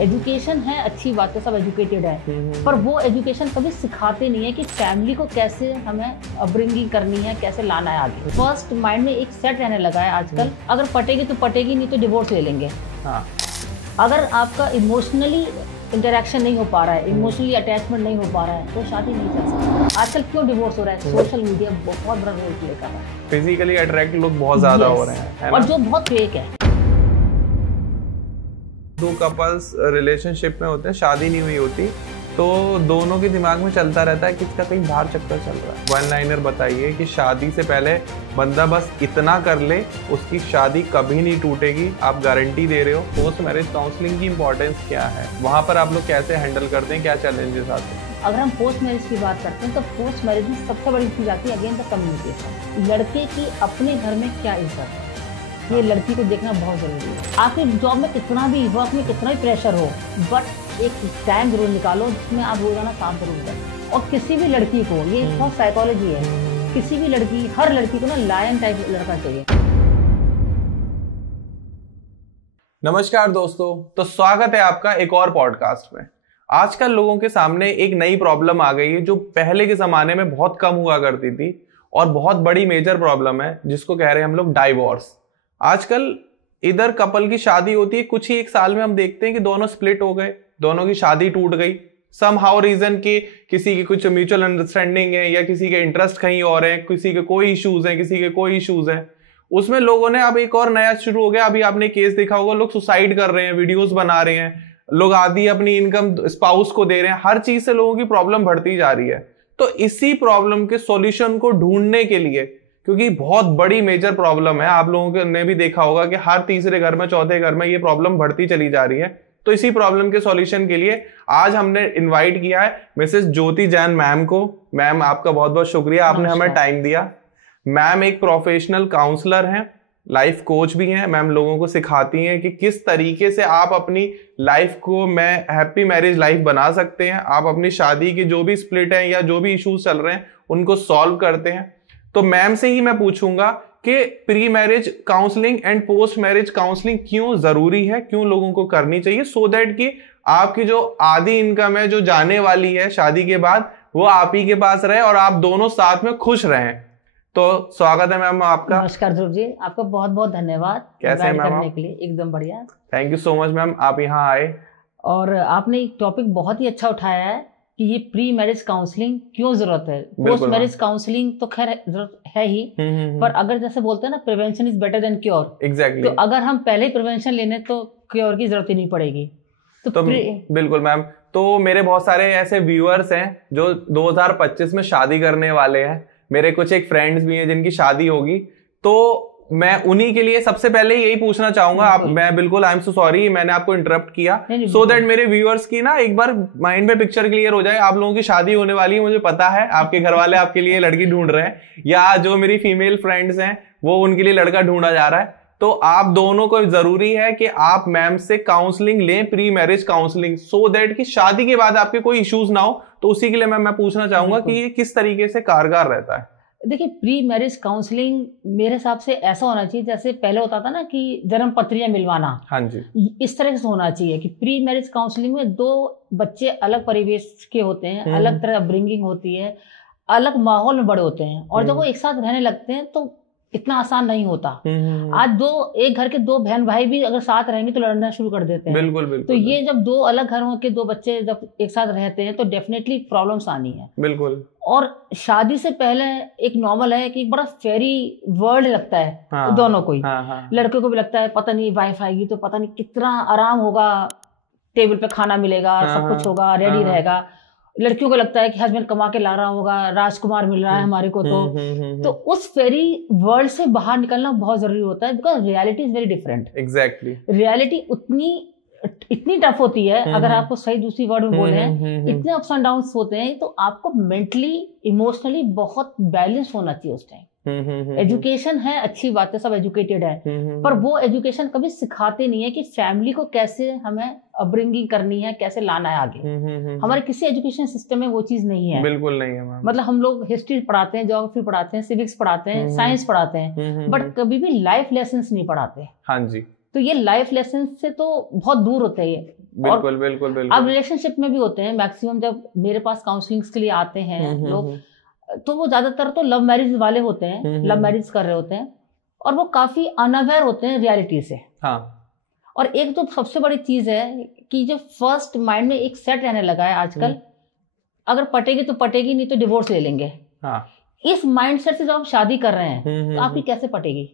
Education है, अच्छी बात है, सब एजुकेटेड है, पर वो एजुकेशन कभी सिखाते नहीं है कि फैमिली को कैसे हमें अपब्रिंगिंग करनी है, कैसे लाना है आगे। फर्स्ट माइंड में एक सेट रहने लगा है आजकल, अगर पटेगी तो पटेगी, नहीं तो डिवोर्स ले लेंगे। हाँ। अगर आपका इमोशनली इंटरेक्शन नहीं हो पा रहा है, इमोशनली अटैचमेंट नहीं हो पा रहा है, तो शादी नहीं कर सकती। आजकल क्यों डिवोर्स हो रहा है? सोशल मीडिया बहुत बड़ा रोल प्ले कर रहा है। फिजिकली अट्रैक्ट लोग बहुत ज्यादा हो रहे हैं, और जो बहुत फेक है। दो कपल्स रिलेशनशिप में होते हैं, शादी नहीं हुई होती, तो दोनों के दिमाग में चलता रहता है कि इसका कहीं बाहर चक्कर चल रहा है। वन लाइनर बताइए कि शादी से पहले बंदा बस इतना कर ले, उसकी शादी कभी नहीं टूटेगी, आप गारंटी दे रहे हो। पोस्ट मैरिज काउंसलिंग की इंपॉर्टेंस क्या है, वहाँ पर आप लोग कैसे हैंडल करते हैं, क्या चैलेंजेस आते हैं? अगर हम पोस्ट मैरिज की बात करते हैं तो पोस्ट मैरिज में सबसे बड़ी चीज़ आती है अगेन द कम्युनिकेशन। लड़के की अपने घर में क्या इज्जत है, ये लड़की को देखना बहुत जरूरी है। आपकी जॉब में कितना भी वर्क में कितना भी प्रेशर हो, बट एक टाइम जरूर निकालो जिसमें आप रोजाना काम जरूर करें। और किसी भी लड़की को, ये बहुत साइकोलॉजी है, किसी भी लड़की, हर लड़की को ना लायन टाइप लड़का चाहिए। नमस्कार दोस्तों, तो स्वागत है आपका एक और पॉडकास्ट में। आजकल लोगों के सामने एक नई प्रॉब्लम आ गई है जो पहले के जमाने में बहुत कम हुआ करती थी और बहुत बड़ी मेजर प्रॉब्लम है, जिसको कह रहे हैं हम लोग डाइवोर्स। आजकल इधर कपल की शादी होती है, कुछ ही एक साल में हम देखते हैं कि दोनों स्प्लिट हो गए, दोनों की शादी टूट गई। सम हाउ रीजन की किसी की कुछ म्यूचुअल अंडरस्टैंडिंग है, या किसी के इंटरेस्ट कहीं और है, किसी के कोई इश्यूज हैं, किसी के कोई इश्यूज हैं। उसमें लोगों ने अब एक और नया शुरू हो गया, अभी आपने केस देखा होगा, लोग सुसाइड कर रहे हैं, वीडियोस बना रहे हैं, लोग आधी अपनी इनकम स्पाउस को दे रहे हैं। हर चीज से लोगों की प्रॉब्लम बढ़ती जा रही है। तो इसी प्रॉब्लम के सॉल्यूशन को ढूंढने के लिए, क्योंकि बहुत बड़ी मेजर प्रॉब्लम है, आप लोगों ने भी देखा होगा कि हर तीसरे घर में, चौथे घर में ये प्रॉब्लम बढ़ती चली जा रही है। तो इसी प्रॉब्लम के सॉल्यूशन के लिए आज हमने इनवाइट किया है मिसेस ज्योति जैन मैम को। मैम, आपका बहुत बहुत शुक्रिया, आपने हमें टाइम दिया। मैम एक प्रोफेशनल काउंसलर हैं, लाइफ कोच भी हैं। मैम लोगों को सिखाती हैं कि किस तरीके से आप अपनी लाइफ को हैप्पी मैरिज लाइफ बना सकते हैं। आप अपनी शादी के जो भी स्प्लिट है या जो भी इश्यूज चल रहे हैं उनको सॉल्व करते हैं। तो मैम से ही मैं पूछूंगा कि pre marriage counselling and post marriage counselling क्यों जरूरी है, क्यों लोगों को करनी चाहिए, सो दैट कि आपकी जो आधी इनकम है जो जाने वाली है शादी के बाद, वो आप ही के पास रहे और आप दोनों साथ में खुश रहें। तो स्वागत है मैम आपका। नमस्कार ध्रुव जी, आपका बहुत बहुत धन्यवाद कैसे हैं मैम करने के लिए। एकदम बढ़िया, thank you so much ma'am, आप यहाँ आए। और आपने एक टॉपिक बहुत ही अच्छा उठाया है कि ये प्री मैरिज काउंसलिंग क्यों जरूरत है। पोस्ट मैरिज काउंसलिंग तो खैर जरूरत है ही, पर अगर जैसे बोलते हैं ना, prevention is better than cure. Exactly. तो अगर हम पहले ही प्रिवेंशन लेने तो क्योर की जरूरत ही नहीं पड़ेगी। तो बिल्कुल मैम। तो मेरे बहुत सारे ऐसे व्यूअर्स हैं जो 2025 में शादी करने वाले हैं। मेरे कुछ एक फ्रेंड्स भी हैं जिनकी शादी होगी, तो मैं उन्हीं के लिए सबसे पहले यही पूछना चाहूंगा। आप, मैं बिल्कुल आई एम सो सॉरी, मैंने आपको इंटरप्ट किया, सो दैट मेरे व्यूअर्स की ना एक बार माइंड में पिक्चर क्लियर हो जाए। आप लोगों की शादी होने वाली है, मुझे पता है, आपके घर वाले आपके लिए लड़की ढूंढ रहे हैं, या जो मेरी फीमेल फ्रेंड्स हैं वो उनके लिए लड़का ढूंढा जा रहा है। तो आप दोनों को जरूरी है कि आप मैम से काउंसलिंग लें, pre marriage counselling, so that कि शादी के बाद आपके कोई इश्यूज ना हो। तो उसी के लिए मैं पूछना चाहूंगा कि ये किस तरीके से कारगर रहता है। देखिए, प्री मैरिज काउंसलिंग मेरे हिसाब से ऐसा होना चाहिए जैसे पहले होता था ना कि जन्म पत्रियां मिलवाना। हाँ जी। इस तरह से होना चाहिए कि प्री मैरिज काउंसलिंग में दो बच्चे अलग परिवेश के होते हैं, अलग तरह अपब्रिंगिंग होती है, अलग माहौल में बड़े होते हैं, और जब वो एक साथ रहने लगते हैं तो इतना आसान नहीं होता। आज एक घर के दो बहन भाई भी अगर साथ रहेंगे तो लड़ना शुरू कर देते हैं। बिल्कुल बिल्कुल। तो ये जब दो अलग घरों के दो बच्चे जब एक साथ रहते हैं तो डेफिनेटली प्रॉब्लम्स आनी है। बिल्कुल। और शादी से पहले एक नॉर्मल है कि बड़ा फेरी वर्ल्ड लगता है। हाँ, दोनों को ही। हाँ। लड़के को भी लगता है पता नहीं वाइफ आएगी तो पता नहीं कितना आराम होगा, टेबल पे खाना मिलेगा, सब कुछ होगा, रेडी रहेगा। लड़कियों को लगता है कि हस्बैंड कमा के ला रहा होगा, राजकुमार मिल रहा है हमारे को। तो उस फेरी वर्ल्ड से बाहर निकलना बहुत जरूरी होता है, because reality is very different. Exactly. Reality इतनी टफ होती है, अगर आपको सही दूसरी वर्ड में बोले, इतने अप्स एंड डाउन्स होते हैं, तो आपको मेंटली इमोशनली बहुत बैलेंस होना चाहिए उस टाइम। एजुकेशन है, अच्छी बात है, सब एजुकेटेड है, पर वो एजुकेशन कभी सिखाते नहीं है कि फैमिली को कैसे हमें अपब्रिंगिंग करनी है, कैसे लाना है आगे। हमारे किसी एजुकेशन सिस्टम में वो चीज नहीं है। बिल्कुल नहीं है। मतलब हम लोग हिस्ट्री पढ़ाते हैं, ज्योग्राफी पढ़ाते हैं, सिविक्स पढ़ाते हैं, साइंस पढ़ाते हैं, बट कभी भी लाइफ लेसन नहीं पढ़ाते। हाँ जी। तो ये लाइफ लेसन से तो बहुत दूर होते हैं। बिल्कुल बिल्कुल बिल्कुल। अब रिलेशनशिप में भी होते हैं मैक्सिमम, जब मेरे पास काउंसलिंग्स के लिए आते हैं लोग, तो वो ज्यादातर तो लव मैरिज वाले होते हैं, लव मैरिज कर रहे होते हैं, और वो काफी अनअवेयर होते हैं रियलिटी से। हाँ। और एक जो सबसे बड़ी चीज है कि जो फर्स्ट माइंड में एक सेट रहने लगा है आजकल, अगर पटेगी तो पटेगी, नहीं तो डिवोर्स ले लेंगे। हाँ। इस माइंडसेट से जब आप शादी कर रहे हैं तो आपकी कैसे पटेगी?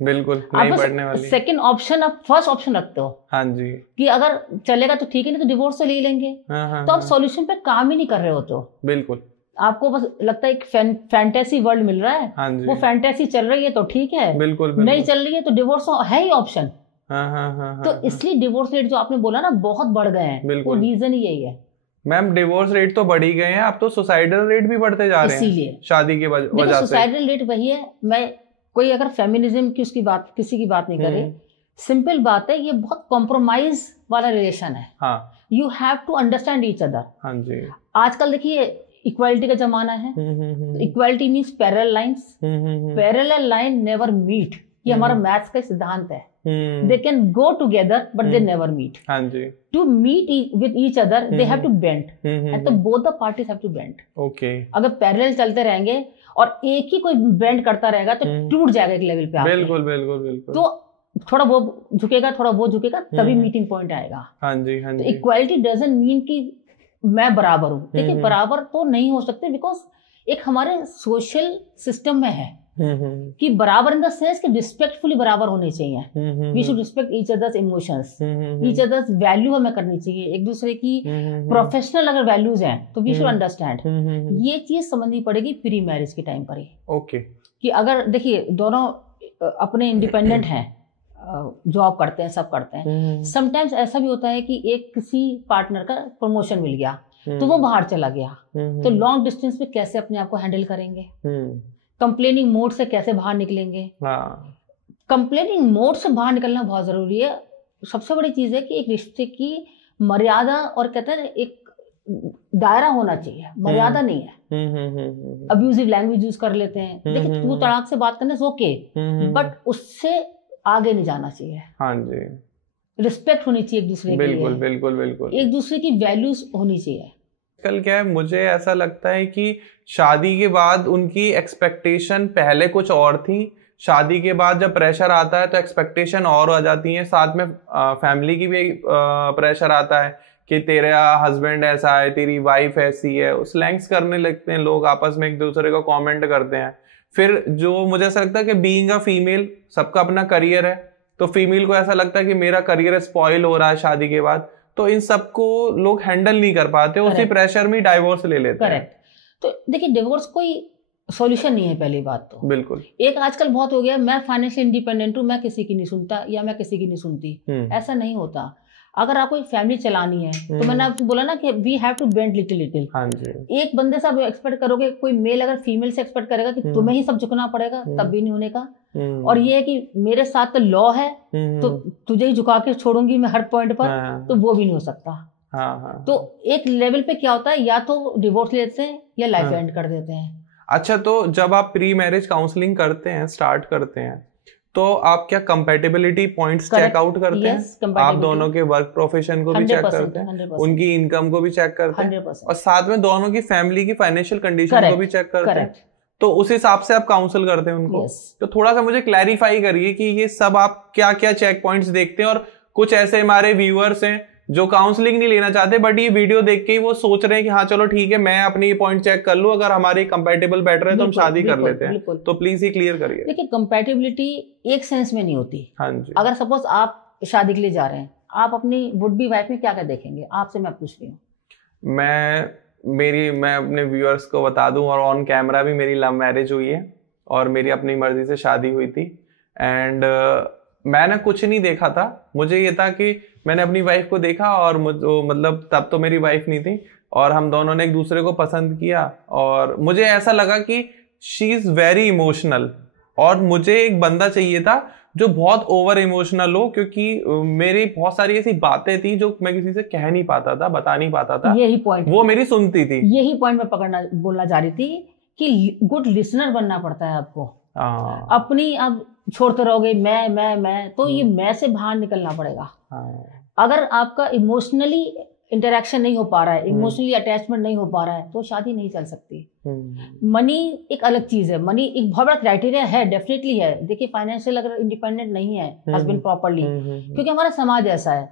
बिल्कुल नहीं पढ़ने वाली। सेकंड ऑप्शन आप फर्स्ट ऑप्शन रखते हो। हाँ जी। कि अगर चलेगा तो ठीक है, नहीं तो डिवोर्स से ले लेंगे। हाँ, तो आप सॉल्यूशन पे काम ही नहीं कर रहे होते हो। बिल्कुल। आपको बस लगता है एक फैंटेसी वर्ल्ड मिल रहा है। हाँ जी। वो फैंटेसी चल रही है तो ठीक है, बिल्कुल, नहीं चल रही है तो डिवोर्स है ही ऑप्शन। हाँ, तो इसलिए डिवोर्स रेट जो आपने बोला ना बहुत बढ़ गए हैं, वो रीजन ही यही है। मैम डिवोर्स रेट तो बढ़ ही गए हैं, अब तो सुसाइडल रेट भी बढ़ते जा रहे हैं इसीलिए शादी की वजह से। सुसाइडल रेट वही है। मैं कोई अगर फेमिनिज्म की उसकी बात, किसी की बात नहीं करे, सिंपल बात है, ये बहुत कॉम्प्रोमाइज वाला रिलेशन है। हाँ। You have to understand each other. हाँ जी। आजकल देखिए इक्वालिटी का जमाना है। Equality means parallel lines. Parallel line never meet, ये हमारा मैथ्स का सिद्धांत है। They can go together but they never meet. हाँ जी। To meet with each other they have to bend, and so both the parties have to bend. Okay. अगर parallel चलते रहेंगे और एक ही कोई बेंड करता रहेगा तो टूट जाएगा एक लेवल पे आके। बिल्कुल बिल्कुल बिल्कुल। तो थोड़ा वो झुकेगा, थोड़ा वो झुकेगा, तभी मीटिंग पॉइंट आएगा। हाँ जी। हाँ जी। तो इक्वालिटी डजंट मीन कि मैं बराबर हूँ। देखिए बराबर तो नहीं हो सकते, बिकॉज एक हमारे सोशल सिस्टम में है कि बराबर इन द सेंस कि रिस्पेक्टफुली बराबर होने चाहिए। We should respect each others emotions, each others value हमें करनी चाहिए। एक दूसरे की प्रोफेशनल अगर वैल्यूज हैं तो वी शुड अंडरस्टैंड। ये चीज समझनी पड़ेगी प्री मैरिज के टाइम पर ही। ओके। कि अगर देखिए दोनों अपने इंडिपेंडेंट हैं, जॉब करते हैं, सब करते हैं, समटाइम्स ऐसा भी होता है कि एक किसी पार्टनर का प्रमोशन मिल गया तो वो बाहर चला गया, तो लॉन्ग डिस्टेंस पे कैसे अपने आप को हैंडल करेंगे? कंप्लेनिंग मोड से कैसे बाहर निकलेंगे? कंप्लेनिंग मोड से बाहर निकलना बहुत जरूरी है। सबसे बड़ी चीज है कि एक रिश्ते की मर्यादा और कहते हैं एक दायरा होना चाहिए, मर्यादा नहीं है। अब्यूजिव लैंग्वेज यूज कर लेते हैं। देखिए तू तड़ाक से बात करने से ओके, बट उससे आगे नहीं जाना चाहिए। हाँ जी। रिस्पेक्ट होनी चाहिए एक दूसरे की। बिल्कुल बिल्कुल बिल्कुल। एक दूसरे की वैल्यूज होनी चाहिए। कल क्या है, मुझे ऐसा लगता है कि शादी के बाद उनकी एक्सपेक्टेशन पहले कुछ और थी, शादी के बाद जब प्रेशर आता है तो एक्सपेक्टेशन और आ जाती है। साथ में फैमिली की भी प्रेशर आता है कि तेरा हस्बैंड ऐसा है, तेरी वाइफ ऐसी है, स्लैंग्स करने लगते हैं लोग आपस में, एक दूसरे को कमेंट करते हैं। फिर जो मुझे ऐसा लगता है कि बीइंग अ फीमेल, सबका अपना करियर है, तो फीमेल को ऐसा लगता है कि मेरा करियर स्पॉइल हो रहा है शादी के बाद, तो इन सबको लोग हैंडल नहीं कर पाते, उसी प्रेशर में डाइवोर्स ले लेते हैं। करेक्ट। तो देखिए डिवोर्स कोई सॉल्यूशन नहीं है पहली बात तो। बिल्कुल। एक आजकल बहुत हो गया, मैं फाइनेंशियल इंडिपेंडेंट हूँ, मैं किसी की नहीं सुनता या मैं किसी की नहीं सुनती, ऐसा नहीं होता। अगर आपको एक फैमिली चलानी है तो मैंने आपको बोला ना कि we have to bend little little. हाँ जी। एक बंदे से आप एक्सपेक्ट करोगे, कोई मेल अगर फीमेल से एक्सपेक्ट करेगा कि तुम्हें ही सब झुकना पड़ेगा, तब भी नहीं होने का। और ये है कि मेरे साथ तो लॉ है तो तुझे ही झुका के छोड़ूंगी मैं हर पॉइंट पर, तो वो भी नहीं हो सकता। तो एक लेवल पे क्या होता है, या तो डिवोर्स लेते हैं या लाइफ एंड कर देते हैं। अच्छा, तो जब आप प्री मैरिज काउंसलिंग करते हैं, स्टार्ट करते हैं, तो आप क्या कंपैटिबिलिटी पॉइंट्स चेक आउट करते हैं? आप दोनों के वर्क प्रोफेशन को भी चेक करते हैं, उनकी इनकम को भी चेक करते हैं, और साथ में दोनों की फैमिली की फाइनेंशियल कंडीशन को भी चेक करते हैं, तो उस हिसाब से आप काउंसल करते हैं उनको। तो थोड़ा सा मुझे क्लैरिफाई करिए कि ये सब आप क्या क्या चेक पॉइंट्स देखते हैं। और कुछ ऐसे हमारे व्यूअर्स हैं जो काउंसलिंग नहीं लेना चाहते, बट ये वीडियो देख के ही वो सोच रहे हैं कि हाँ चलो ठीक है, मैं अपनी ये पॉइंट चेक कर लूं, अगर हमारे कंपैटिबल बैठ रहे हैं तो हम शादी कर लेते हैं। तो प्लीज ये क्लियर करिए। देखिए कंपैटिबिलिटी एक सेंस में नहीं होती। हाँ जी। अगर सपोज आप शादी के लिए जा रहे हैं, आप अपनी वुड बी वाइफ में क्या क्या देखेंगे? आपसे मैं पूछ रही हूँ। मैं अपने व्यूअर्स को बता दूं, और ऑन कैमरा भी मेरी लव मैरिज हुई है और मेरी अपनी मर्जी से शादी हुई थी। एंड मैंने कुछ नहीं देखा था, मुझे ये था कि मैंने अपनी वाइफ को देखा, और मतलब तब तो मेरी वाइफ नहीं थी, और हम दोनों ने एक दूसरे को पसंद किया, और मुझे ऐसा लगा कि शी इज वेरी इमोशनल, और मुझे एक बंदा चाहिए था जो बहुत ओवर इमोशनल हो, क्योंकि मेरी बहुत सारी ऐसी बातें थी जो मैं किसी से कह नहीं पाता था, बता नहीं पाता था। यही पॉइंट वो मेरी सुनती थी। यही पॉइंट मैं बोलना जा रही थी कि गुड लिसनर बनना पड़ता है आपको। अपनी अब छोड़ते रहोगे मैं तो ये मैं से बाहर निकलना पड़ेगा। अगर आपका इमोशनली इंटरेक्शन नहीं हो पा रहा है, इमोशनली अटैचमेंट नहीं हो पा रहा है, तो शादी नहीं चल सकती। मनी एक अलग चीज है, मनी एक बहुत बड़ा क्राइटेरिया है, डेफिनेटली है। देखिए फाइनेंशियल अगर इंडिपेंडेंट नहीं है हस्बैंड प्रॉपरली, क्योंकि हमारा समाज ऐसा है,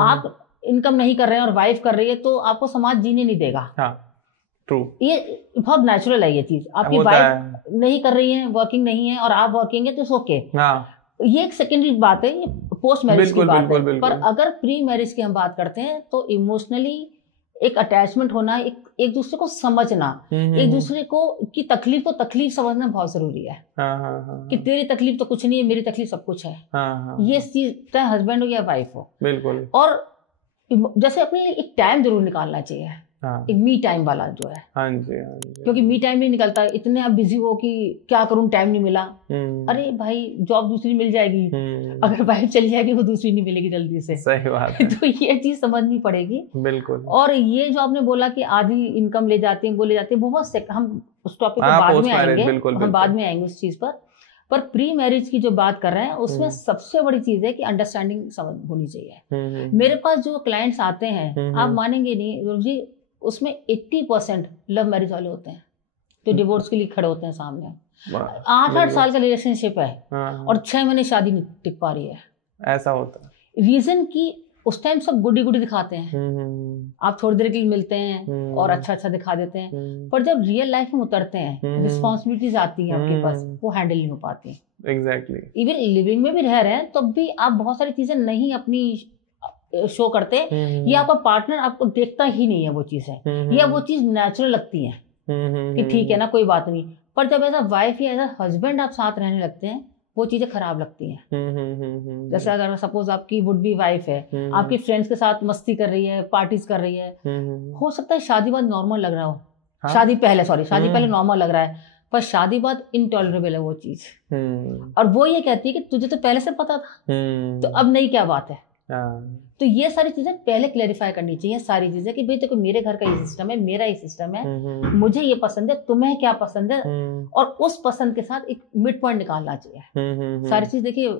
आप इनकम नहीं कर रहे हैं और वाइफ कर रही है तो आपको समाज जीने नहीं देगा। ट्रू, ये बहुत नेचुरल है ये चीज। आपकी वाइफ नहीं कर रही है, वर्किंग नहीं है और आप वर्किंग है तो ओके, ये एक सेकेंडरी बात है, ये पोस्ट मैरिज की बात है। पर अगर प्री मैरिज की हम बात करते हैं तो इमोशनली एक अटैचमेंट होना, एक दूसरे को समझना, एक दूसरे को की तकलीफ को तकलीफ समझना बहुत जरूरी है। कि तेरी तकलीफ तो कुछ नहीं है, मेरी तकलीफ सब कुछ है। ये चीज चाहे हस्बैंड हो या वाइफ हो। बिल्कुल। और जैसे अपने लिए एक टाइम जरूर निकालना चाहिए, एक मी टाइम वाला जो है। हाँ जी, हाँ जी। क्योंकि मी टाइम नहीं निकलता, इतने आप बिजी हो कि क्या करूं, टाइम नहीं मिला। अरे भाई जॉब दूसरी मिल जाएगी, अगर वाइफ चली जाएगी वो दूसरी नहीं मिलेगी जल्दी से। सही बात है। तो ये चीज समझनी पड़ेगी। बिल्कुल। और ये जो आपने बोला कि आधी इनकम ले जाते हैं, वो ले जाते हैं, बहुत से हम उस टॉपिक पर बाद में आएंगे, हम बाद में आएंगे उस चीज पर प्री मैरिज की जो बात कर रहे हैं उसमें सबसे बड़ी चीज है कि अंडरस्टैंडिंग होनी चाहिए। मेरे पास जो क्लाइंट्स आते हैं, आप मानेंगे नहीं जी, उसमें 80% लव मैरिज वाले होते हैं जो डिवोर्स के लिए खड़े होते हैं सामने। 8-8 साल का रिलेशनशिप है और 6 महीने शादी नहीं टिक पा रही है। ऐसा होता है। रीजन की उस टाइम सब गुडी गुडी दिखाते हैं, आप थोड़ी देर के लिए मिलते हैं और अच्छा अच्छा दिखा देते हैं, पर जब रियल लाइफ में उतरते हैं, रिस्पॉन्सिबिलिटीज आती है आपके पास, वो हैंडल नहीं हो पाती। एग्जैक्टली। इवन लिविंग में भी रह रहे हैं तब भी आप बहुत सारी चीजें नहीं अपनी शो करते, या आपका पार्टनर आपको देखता ही नहीं है वो चीज है, या वो चीज नेचुरल लगती है कि ठीक है ना कोई बात नहीं। पर जब ऐसा वाइफ या ऐसा हस्बैंड आप साथ रहने लगते हैं, वो चीजें खराब लगती हैं। जैसे अगर सपोज आपकी वुड बी वाइफ है, आपकी फ्रेंड्स के साथ मस्ती कर रही है, पार्टीज कर रही है, हो सकता है शादी बाद नॉर्मल लग रहा हो, शादी पहले नॉर्मल लग रहा है, पर शादी बाद इनटॉलरेबल है वो चीज। और वो ये कहती है कि तुझे तो पहले से पता था, तो अब नई क्या बात है। तो ये सारी चीजें पहले क्लेरिफाई करनी चाहिए, सारी चीजें कि भाई देखो मेरे घर का ये सिस्टम है, मेरा ये सिस्टम है, मुझे ये पसंद है, तुम्हें क्या पसंद है, और उस पसंद के साथ एक मिड पॉइंट निकालना चाहिए। सारी चीज देखिए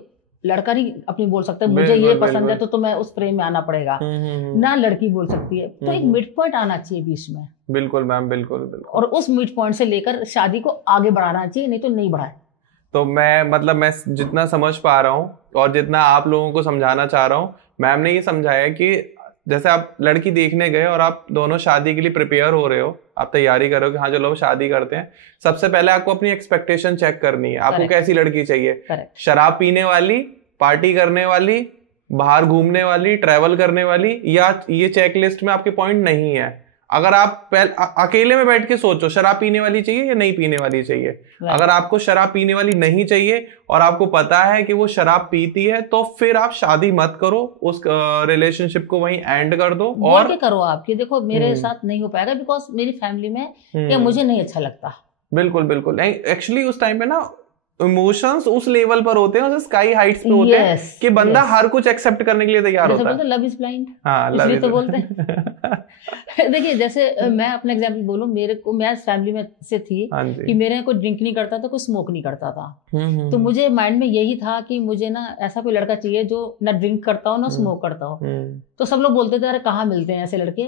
लड़का नहीं अपनी बोल सकता है मुझे ये पसंद है तो तुम्हें उस प्रेम में आना पड़ेगा, ना लड़की बोल सकती है। तो एक मिड पॉइंट आना चाहिए बीच में। बिल्कुल मैम, बिल्कुल। और उस मिड पॉइंट से लेकर शादी को आगे बढ़ाना चाहिए, नहीं तो नहीं बढ़ाए। तो मैं जितना समझ पा रहा हूँ और जितना आप लोगों को समझाना चाह रहा हूँ, मैम ने ये समझाया कि जैसे आप लड़की देखने गए और आप दोनों शादी के लिए प्रिपेयर हो रहे हो, आप तैयारी कर रहे हो कि हाँ चलो शादी करते हैं, सबसे पहले आपको अपनी एक्सपेक्टेशन चेक करनी है। आपको कैसी लड़की चाहिए? शराब पीने वाली, पार्टी करने वाली, बाहर घूमने वाली, ट्रैवल करने वाली, या ये चेकलिस्ट में आपके पॉइंट नहीं है? अगर आप अकेले में बैठ के सोचो शराब पीने वाली चाहिए या नहीं पीने वाली चाहिए। अगर आपको शराब पीने वाली नहीं चाहिए और आपको पता है कि वो शराब पीती है, तो फिर आप शादी मत करो, उस रिलेशनशिप को वहीं एंड कर दो। और क्या करो आप कि देखो मेरे साथ नहीं हो पाएगा बिकॉज मेरी फैमिली में या मुझे नहीं अच्छा लगता। बिल्कुल बिल्कुल। एक्चुअली उस टाइम पे ना इमोशंस उस लेवल पर होते हैं, स्काई हाइट्स पे होते हैं कि बंदा हर कुछ एक्सेप्ट करने के लिए तैयार होता है। लव इज ब्लाइंड, हाँ इसलिए तो बोलते हैं। देखिए जैसे मैं अपना एग्जांपल बोलूं, मैं फैमिली में से थी कि मेरे यहाँ कोई ड्रिंक नहीं करता था, कोई स्मोक नहीं करता था। तो मुझे माइंड में यही था कि मुझे ना ऐसा कोई लड़का चाहिए जो ना ड्रिंक करता हो ना स्मोक करता हो। तो सब लोग बोलते थे अरे कहाँ मिलते हैं ऐसे लड़के,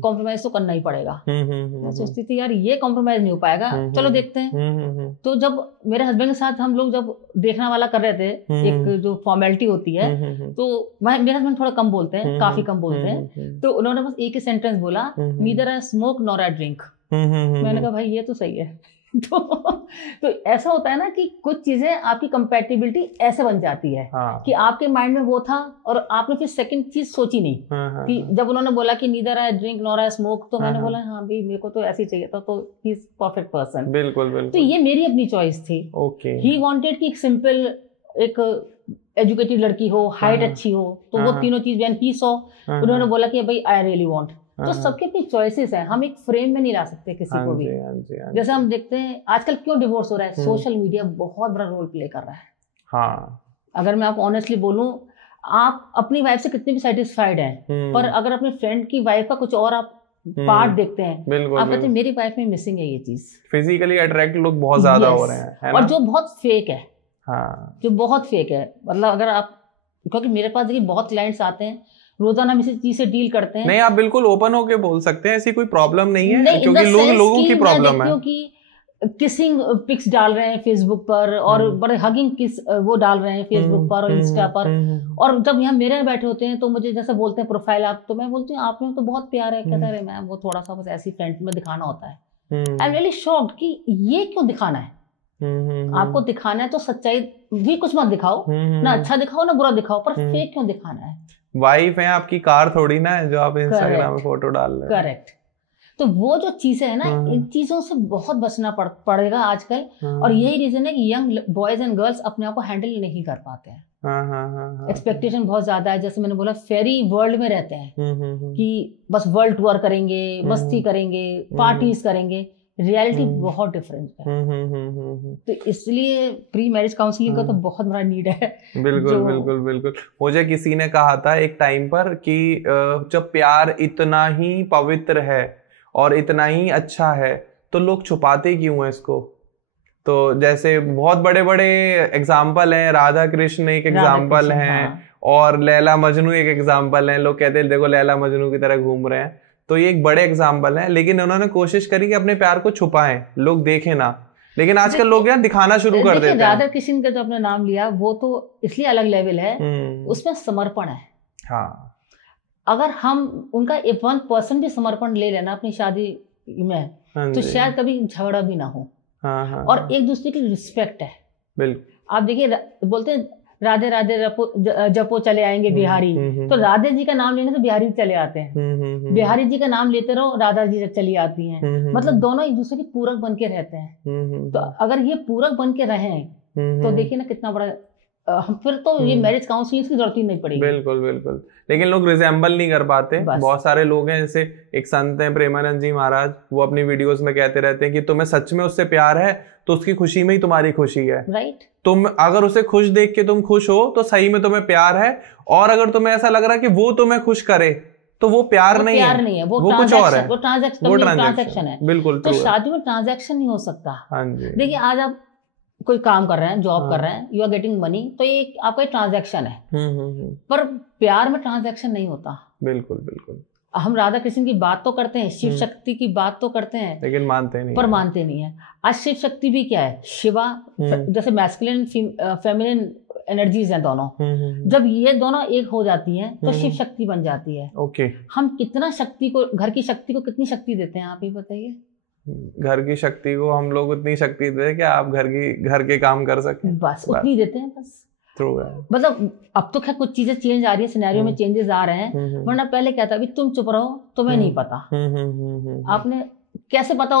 कॉम्प्रोमाइज तो करना ही पड़ेगा। मैं सोचती थी यार ये कॉम्प्रोमाइज नहीं हो पाएगा, चलो देखते हैं। तो जब मेरे हस्बैंड के साथ हम लोग जब देखना वाला कर रहे थे, एक जो फॉर्मेलिटी होती है, तो मेरे हस्बैंड थोड़ा कम बोलते हैं, काफी कम बोलते हैं, तो उन्होंने बस एक ही सेंटेंस बोला, neither I smoke nor I drink. मैंने कहा भाई ये तो सही है। तो ऐसा होता है ना कि कुछ चीजें आपकी कंपैटिबिलिटी ऐसे बन जाती है कि आपके माइंड में वो था और आपने फिर सेकंड चीज सोची नहीं। कि जब उन्होंने बोला कि neither I drink nor I smoke, तो मैंने बोला हाँ भाई मेरे को तो ऐसे ही चाहिए था, तो ही इज परफेक्ट पर्सन। बिल्कुल बिल्कुल। तो ये मेरी अपनी चॉइस थी। ही वांटेड कि एक सिंपल एक एजुकेटेड लड़की हो, हाइट अच्छी हो, तो वो तीनों चीज व्हेन ही सॉ, उन्होंने बोला कि भाई आई रियली वांट। तो सबके अपनी चॉइसेस हैं, हम एक फ्रेम में नहीं ला सकते किसी को भी। जैसे हम देखते हैं आजकल क्यों डिवोर्स हो रहा है, सोशल मीडिया बहुत बड़ा रोल प्ले कर रहा है। हाँ। अगर मैं आपको ऑनेस्टली बोलूं, आप अपनी वाइफ से कितने भी सेटिस्फाइड हैं, पर अगर अपने फ्रेंड की वाइफ का कुछ और आप पार्ट देखते हैं, आप कहते हैं मेरी वाइफ में मिसिंग है ये चीज। फिजिकली अट्रैक्ट लोग बहुत ज्यादा हो रहे हैं, और जो बहुत फेक है। हाँ। जो बहुत फेक है, मतलब अगर आप, क्योंकि मेरे पास देखिए बहुत क्लाइंट्स आते हैं रोजाना हम इसी चीज से डील करते हैं। नहीं, आप बिल्कुल ओपन होके बोल सकते हैं, ऐसी कोई प्रॉब्लम नहीं है, क्योंकि लोगों की प्रॉब्लम है। किसिंग पिक्स डाल रहे हैं फेसबुक पर, और बड़े हगिंग किस वो डाल रहे हैं फेसबुक पर और इंस्टा पर, और जब यहाँ मेरे बैठे होते हैं तो मुझे जैसे बोलते हैं प्रोफाइल आप, तो मैं बोलती हूँ आप में तो बहुत प्यार है। कहता है मैम वो थोड़ा सा बस ऐसी फ्रेंड में दिखाना होता है। आई एम रियली शॉक्ड कि ये क्यों दिखाना है। आपको दिखाना है तो सच्चाई भी कुछ मत दिखाओ, ना अच्छा दिखाओ ना बुरा दिखाओ, पर फेक क्यों दिखाना है। वाइफ है आपकी, कार थोड़ी ना है जो आप इंस्टाग्राम में फोटो डाल रहे हैं। करेक्ट। तो वो जो चीजें है ना, इन चीजों से बहुत बचना पड़ेगा आजकल। और यही रीजन है कि यंग बॉयज एंड गर्ल्स अपने आप को हैंडल नहीं कर पाते हैं। एक्सपेक्टेशन बहुत ज्यादा है, जैसे मैंने बोला फेरी वर्ल्ड में रहते हैं कि बस वर्ल्ड टूर करेंगे, मस्ती करेंगे, पार्टीज करेंगे। रियलिटी बहुत डिफरेंट है। तो इसलिए प्री मैरिज काउंसलिंग का तो बहुत बड़ा नीड है। बिल्कुल बिल्कुल बिल्कुल। मुझे किसी ने कहा था एक टाइम पर कि जब प्यार इतना ही पवित्र है और इतना ही अच्छा है तो लोग छुपाते क्यों हैं इसको। तो जैसे बहुत बड़े बड़े एग्जाम्पल हैं, राधा कृष्ण एक एग्जाम्पल हैं, और लैला मजनू एक एग्जाम्पल है। लोग कहते हैं देखो लैला मजनू की तरह घूम रहे हैं, तो ये एक बड़े एग्जाम्पल है। लेकिन उन्होंने कोशिश करी कि अपने प्यार को छुपाएं, लोग देखें ना। लेकिन आजकल लोग यार दिखाना शुरू कर देते हैं। राधा कृष्ण का जो आपने नाम लिया वो तो इसलिए अलग लेवल है, उसमें समर्पण है। हाँ, अगर हम उनका 1% भी समर्पण ले लेना अपनी शादी में, तो शायद कभी झगड़ा भी ना हो। और एक दूसरे की रिस्पेक्ट है। बिल्कुल। आप देखिए बोलते हैं राधे राधे जपो चले आएंगे बिहारी, तो राधे जी का नाम लेने से बिहारी चले आते हैं, बिहारी जी का नाम लेते रहो राधा जी चली आती हैं। मतलब दोनों एक दूसरे के पूरक बन के रहते हैं। तो अगर ये पूरक बन के रहें तो देखिए ना कितना बड़ा, फिर तो ये मैरिज काउंसलिंग की जरूरत ही नहीं पड़ेगी। बिल्कुल बिल्कुल। लेकिन लोग रिजेंबल नहीं कर पाते। बहुत सारे लोग हैं, जैसे एक संत हैं प्रेमानंद जी महाराज, वो अपनी वीडियोस में कहते रहते हैं कि तुम्हें सच में उससे प्यार है तो उसकी खुशी में ही तुम्हारी खुशी है। राइट। तुम अगर उसे खुश देख के तुम खुश हो तो सही में तुम्हें प्यार है, और अगर तुम्हें ऐसा लग रहा है कि वो तुम्हें खुश करे तो वो प्यार नहीं है, वो कुछ और है, वो ट्रांजैक्शन है। बिल्कुल। तो शादी में ट्रांजैक्शन नहीं हो सकता। देखिए आज आप कोई काम कर रहे हैं, जॉब कर रहे हैं, यू आर गेटिंग मनी, तो ये आपका ट्रांजैक्शन है। पर प्यार में ट्रांजैक्शन नहीं होता। बिल्कुल बिल्कुल। हम राधा कृष्ण की बात तो करते हैं, शिव शक्ति की बात तो करते हैं, लेकिन मानते नहीं, पर मानते नहीं है। आज शिव शक्ति भी क्या है, शिवा जैसे मैस्कुलिन फेमिनिन एनर्जीज हैं दोनों, जब ये दोनों एक हो जाती हैं तो शिव शक्ति बन जाती है। ओके। हम कितना शक्ति को, घर की शक्ति को कितनी शक्ति देते हैं आप ही बताइए। घर की शक्ति को हम लोग उतनी शक्ति देते हैं कि आप घर के काम कर सकें, बस उतनी देते हैं बस। मतलब अब तो खैर कुछ चीजें चेंज आ रही है, सिनेरियो में चेंजेस आ रहे हैं, वरना पहले क्या था, अभी तुम चुप रहो तुम्हें नहीं पता। आपने कैसे पता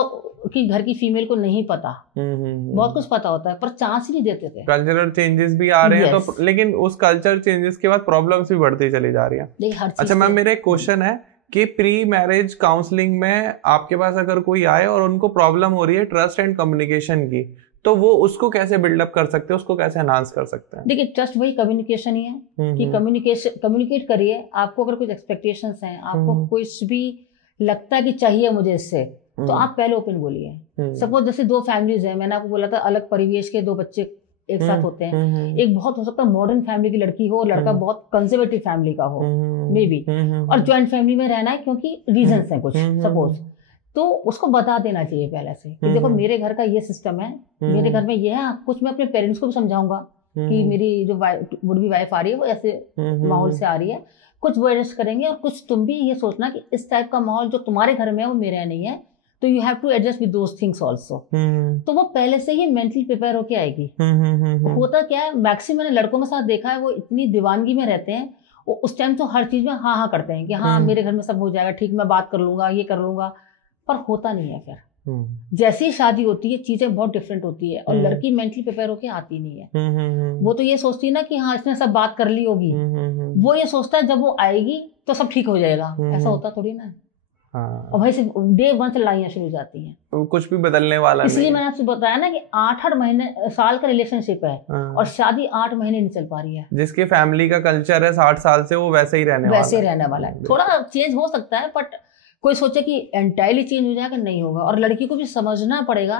कि घर की फीमेल को नहीं पता, बहुत कुछ पता होता है, पर चांस ही नहीं देते थे। कल्चरल चेंजेस भी आ रहे हैं तो, लेकिन उस कल्चरल चेंजेस के बाद प्रॉब्लम्स भी बढ़ती चली जा रही है। अच्छा मैम, मेरा एक क्वेश्चन है कि प्री मैरिज काउंसलिंग में आपके पास अगर कोई आए और उनको प्रॉब्लम हो रही है ट्रस्ट एंड कम्युनिकेशन की, तो वो उसको कैसे बिल्डअप कर सकते हैं, उसको कैसे एनहांस कर सकते हैं? देखिए ट्रस्ट वही कम्युनिकेशन ही है कि कम्युनिकेट करिए। आपको अगर कुछ एक्सपेक्टेशंस हैं, आपको कुछ भी लगता है कि चाहिए मुझे इससे, तो आप पहले ओपन बोलिए। सपोज जैसे दो फैमिलीज हैं, मैंने आपको बोला था अलग परिवेश के दो बच्चे एक साथ होते हैं, एक बहुत हो सकता है मॉडर्न फैमिली की लड़की हो, लड़का बहुत कंजर्वेटिव फैमिली का हो मे बी, और ज्वाइंट फैमिली में रहना है क्योंकि रीजंस हैं कुछ सपोज, तो उसको बता देना चाहिए पहले से कि देखो मेरे घर का ये सिस्टम है, मेरे घर में ये है। कुछ मैं अपने पेरेंट्स को भी समझाऊंगा कि मेरी जो वुड बी वाइफ आ रही है वो ऐसे माहौल से आ रही है, कुछ वो एडजस्ट करेंगे, और कुछ तुम भी ये सोचना कि इस टाइप का माहौल जो तुम्हारे घर में है वो मेरे यहाँ नहीं है, तो you have to adjust with those things also. तो वो पहले से ही मेंटली प्रिपेयर होके आएगी। होता क्या है, मैक्सिमम मैंने लड़कों के साथ देखा है, वो इतनी दीवानगी में रहते हैं, वो उस टाइम तो हर चीज में हाँ हाँ करते हैं कि हाँ मेरे घर में सब हो जाएगा, ठीक मैं बात कर लूंगा, ये कर लूंगा, पर होता नहीं है। फिर जैसे ही शादी होती है चीजें बहुत डिफरेंट होती है, और लड़की मेंटली प्रिपेयर होके आती नहीं है। वो तो ये सोचती है ना कि हाँ इसने सब बात कर ली होगी, वो ये सोचता है जब वो आएगी तो सब ठीक हो जाएगा। ऐसा होता थोड़ी ना। और भाई से डे 1 से लड़ाइयां शुरू हो जाती हैं, तो कुछ भी बदलने वाला नहीं। इसलिए मैंने आपसे बताया ना कि 8-8 महीने साल का रिलेशनशिप है और शादी 8 महीने नहीं चल पा रही है। जिसके फैमिली का कल्चर है 60 साल से, वो वैसे ही रहने वाला है। थोड़ा चेंज हो सकता है, बट कोई सोचे कि एंटायरली चेंज हो जाएगा, नहीं होगा। और लड़की को भी समझना पड़ेगा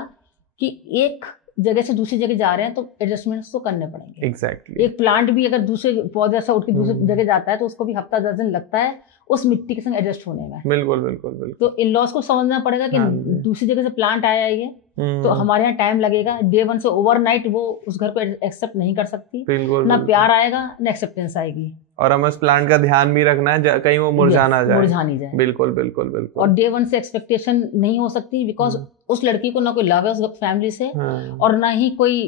कि एक जगह से दूसरी जगह जा रहे हैं तो एडजस्टमेंट्स तो करने पड़ेंगे। एग्जैक्टली। एक प्लांट भी अगर दूसरे पौधे से उठ के दूसरी जगह जाता है तो उसको भी हफ्ता 10 दिन लगता है उस मिट्टी के संग एडजस्ट होने में। बिल्कुल बिल्कुल बिल्कुल। तो इन लॉज को समझना पड़ेगा कि दूसरी जगह से प्लांट आया है ये, तो हमारे यहाँ टाइम लगेगा। डे 1 से ओवरनाइट वो उस घर को एक्सेप्ट नहीं कर सकती, ना प्यार आएगा ना एक्सेप्टेंस आएगी। और हमें उस प्लांट का ध्यान भी रखना है कहीं वो मुरझा ना जाए, मुरझा नहीं जाए। बिल्कुल बिल्कुल बिल्कुल। और डे 1 से एक्सपेक्टेशन नहीं हो सकती, बिकॉज उस लड़की को ना कोई लव है उस फैमिली से, और ना ही कोई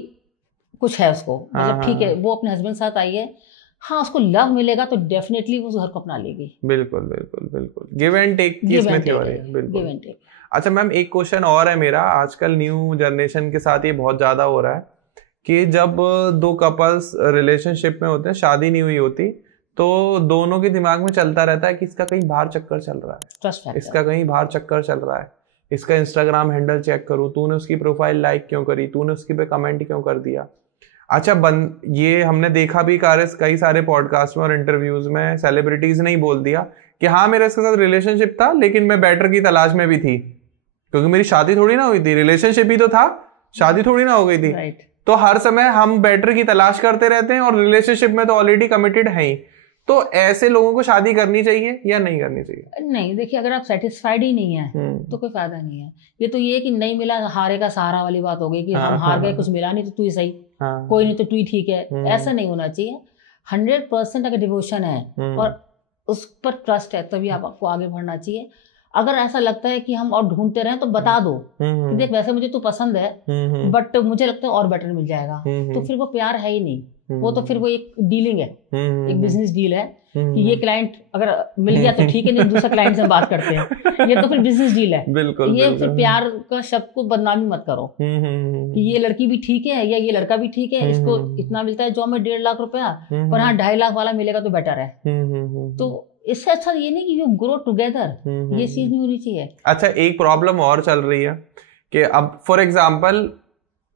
कुछ है उसको। मतलब ठीक है वो अपने हस्बैंड साथ आई है, हाँ उसको लव मिलेगा तो डेफिनेटली वो उस घर को अपना लेगी। बिल्कुल बिल्कुल बिल्कुल। गिव एंड टेक की इसमें थ्योरी है। बिल्कुल गिव एंड टेक। अच्छा मैम, एक क्वेश्चन और है मेरा। आजकल न्यू जनरेशन के साथ ये बहुत ज्यादा हो रहा है कि जब दो कपल्स रिलेशनशिप में होते हैं, शादी नहीं हुई होती, तो दोनों के दिमाग में चलता रहता है कि इसका कहीं बाहर चक्कर चल रहा है, इसका कहीं बाहर चक्कर चल रहा है, इसका इंस्टाग्राम हैंडल चेक करो, तूने उसकी प्रोफाइल लाइक क्यों करी, तूने उसकी पे कमेंट क्यों कर दिया। अच्छा ये हमने देखा भी कई सारे पॉडकास्ट में और इंटरव्यूज में सेलिब्रिटीज ने ही बोल दिया कि हाँ मेरा इसके साथ रिलेशनशिप था लेकिन मैं बेटर की तलाश में भी थी, क्योंकि मेरी शादी थोड़ी ना हुई थी, रिलेशनशिप ही तो था, शादी थोड़ी ना हो गई थी। तो हर समय हम बेटर की तलाश करते रहते हैं और रिलेशनशिप में तो ऑलरेडी कमिटेड हैं ही। तो ऐसे लोगों को शादी करनी चाहिए या नहीं करनी चाहिए? नहीं, देखिए अगर आप सेटिस्फाइड ही नहीं है तो कोई फायदा नहीं है। ये तो ये कि नहीं मिला हारे का सहारा वाली बात हो गई कि हम हार गए, कुछ मिला नहीं तो तू ही सही, कोई नहीं तो तू ही ठीक है, ऐसा नहीं होना चाहिए। 100% अगर डिवोशन है और उस पर ट्रस्ट है तभी आपको आगे बढ़ना चाहिए। अगर ऐसा लगता है कि हम और ढूंढते रहें तो बता दो कि देख वैसे मुझे तू पसंद है बट मुझे लगता है और बेटर मिल जाएगा, तो फिर वो प्यार है ही नहीं, वो तो फिर वो एक डीलिंग है, एक बिजनेस डील है कि ये क्लाइंट अगर मिल गया तो ठीक है, नहीं दूसरा क्लाइंट से बात करते हैं, ये तो फिर बिजनेस डील है। बिल्कुल, ये फिर प्यार का शब्द को बदनामी मत करो कि ये लड़की भी ठीक है या ये लड़का भी ठीक है, इसको इतना मिलता है जॉब में 1.5 लाख रुपया, पर हाँ 2.5 लाख वाला मिलेगा तो बेटर है। तो इससे अच्छा ये नहीं कि यू ग्रो टुगेदर, ये चीज नहीं होनी चाहिए। अच्छा एक प्रॉब्लम और चल रही है कि अब फॉर एग्जांपल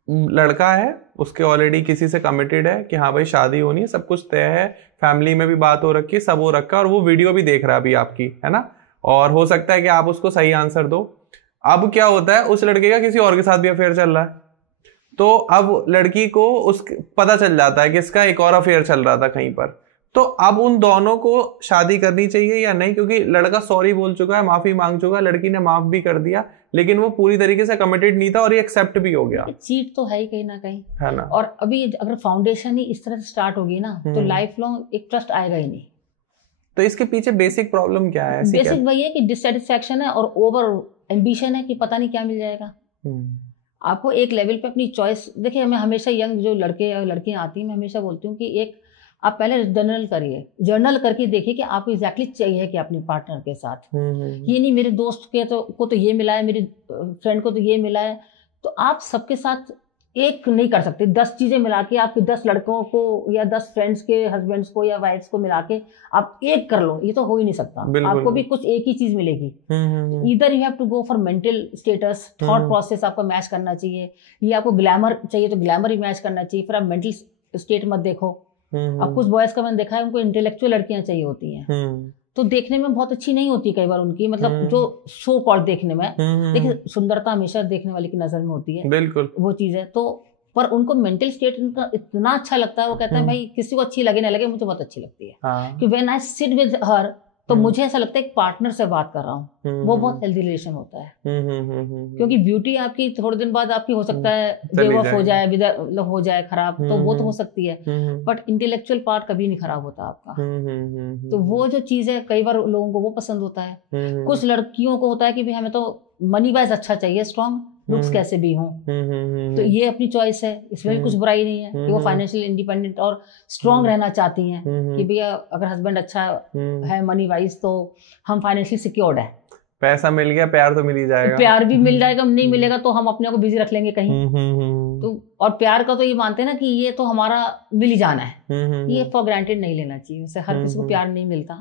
लड़का है, उसके ऑलरेडी किसी से कमिटेड है कि हाँ भाई शादी होनी है, सब कुछ तय है, फैमिली में भी बात हो रखी है, सब हो रखा है, और वो वीडियो भी देख रहा है अभी आपकी, है ना, और हो सकता है कि आप उसको सही आंसर दो। अब क्या होता है, उस लड़के का किसी और के साथ भी अफेयर चल रहा है, तो अब लड़की को पता चल जाता है कि इसका एक और अफेयर चल रहा था कहीं पर, तो अब उन दोनों को शादी करनी चाहिए या नहीं? क्योंकि लड़का सॉरी बोल चुका है, माफी मांग चुका है, लड़की ने माफ भी कर दिया, लेकिन वो पूरी तरीके से कमिटेड नहीं था और ये एक्सेप्ट भी हो गया। चीट तो है ही कहीं ना कहीं, है ना। और अभी अगर फाउंडेशन ही इस तरह से स्टार्ट होगी ना तो लाइफ लॉन्ग एक ट्रस्ट आएगा ही नहीं। तो इसके पीछे बेसिक प्रॉब्लम क्या है? बेसिक वही है कि डिससेटिस्फैक्शन है और ओवर एम्बिशन है कि पता नहीं क्या मिल जाएगा। आपको एक लेवल पे अपनी चॉइस, देखिए मैं हमेशा यंग जो लड़के और लड़कियां आती हैं, मैं हमेशा बोलती हूँ कि एक आप पहले जर्नल करिए, जर्नल करके देखिए कि आपको एग्जैक्टली चाहिए कि अपने पार्टनर के साथ। ये नहीं मेरे दोस्त के को तो ये मिला है, मेरी फ्रेंड को तो ये मिला है, तो आप सबके साथ एक नहीं कर सकते। 10 चीजें मिला के आपके 10 लड़कों को या 10 फ्रेंड्स के हस्बैंड्स को या वाइफ्स को मिला के आप एक कर लो, ये तो हो ही नहीं सकता। आपको भी कुछ एक ही चीज मिलेगी। इधर you have to go for mental status, thought process आपको मैच करना चाहिए। ये आपको ग्लैमर चाहिए तो ग्लैमर ही मैच करना चाहिए, फिर आप मेंटल स्टेट मत देखो। अब कुछ बॉयज का मैंने देखा है, उनको इंटेलेक्चुअल लड़कियां चाहिए होती हैं, तो देखने में बहुत अच्छी नहीं होती कई बार उनकी, मतलब जो शो कॉल देखने में, देखिए सुंदरता हमेशा देखने वाले की नजर में होती है, बिल्कुल वो चीज है। तो पर उनको मेंटल स्टेट उनका इतना अच्छा लगता है, वो कहते हैं भाई किसी को अच्छी लगे ना लगे, मुझे बहुत अच्छी लगती है कि when I sit with her, तो मुझे ऐसा लगता है एक पार्टनर से बात कर रहा हूँ, वो बहुत हेल्दी रिलेशन होता है। क्योंकि ब्यूटी आपकी थोड़े दिन बाद आपकी हो सकता है वेव ऑफ हो जाए, मतलब हो जाए खराब, तो वो तो हो सकती है, बट इंटेलेक्चुअल पार्ट कभी नहीं खराब होता आपका। तो वो जो चीज है कई बार लोगों को वो पसंद होता है। कुछ लड़कियों को होता है कि भाई हमें तो मनी वाइज अच्छा चाहिए, स्ट्रॉन्ग, लुक्स कैसे भी हों, तो ये अपनी चॉइस है, इसमें भी कुछ बुराई नहीं है कि वो फाइनेंशियल इंडिपेंडेंट और स्ट्रॉन्ग रहना चाहती हैं कि भैया अगर हस्बैंड अच्छा है मनी वाइज तो हम फाइनेंशियली सिक्योर्ड है, पैसा मिल गया प्यार तो मिल ही जाएगा, प्यार भी मिल जाएगा, नहीं मिलेगा तो हम अपने को बिजी रख लेंगे कहीं। तो और प्यार का तो ये मानते हैं ना कि ये तो हमारा मिल ही जाना है, ये फॉर ग्रांटेड नहीं लेना चाहिए। उससे हर किसी को प्यार नहीं मिलता,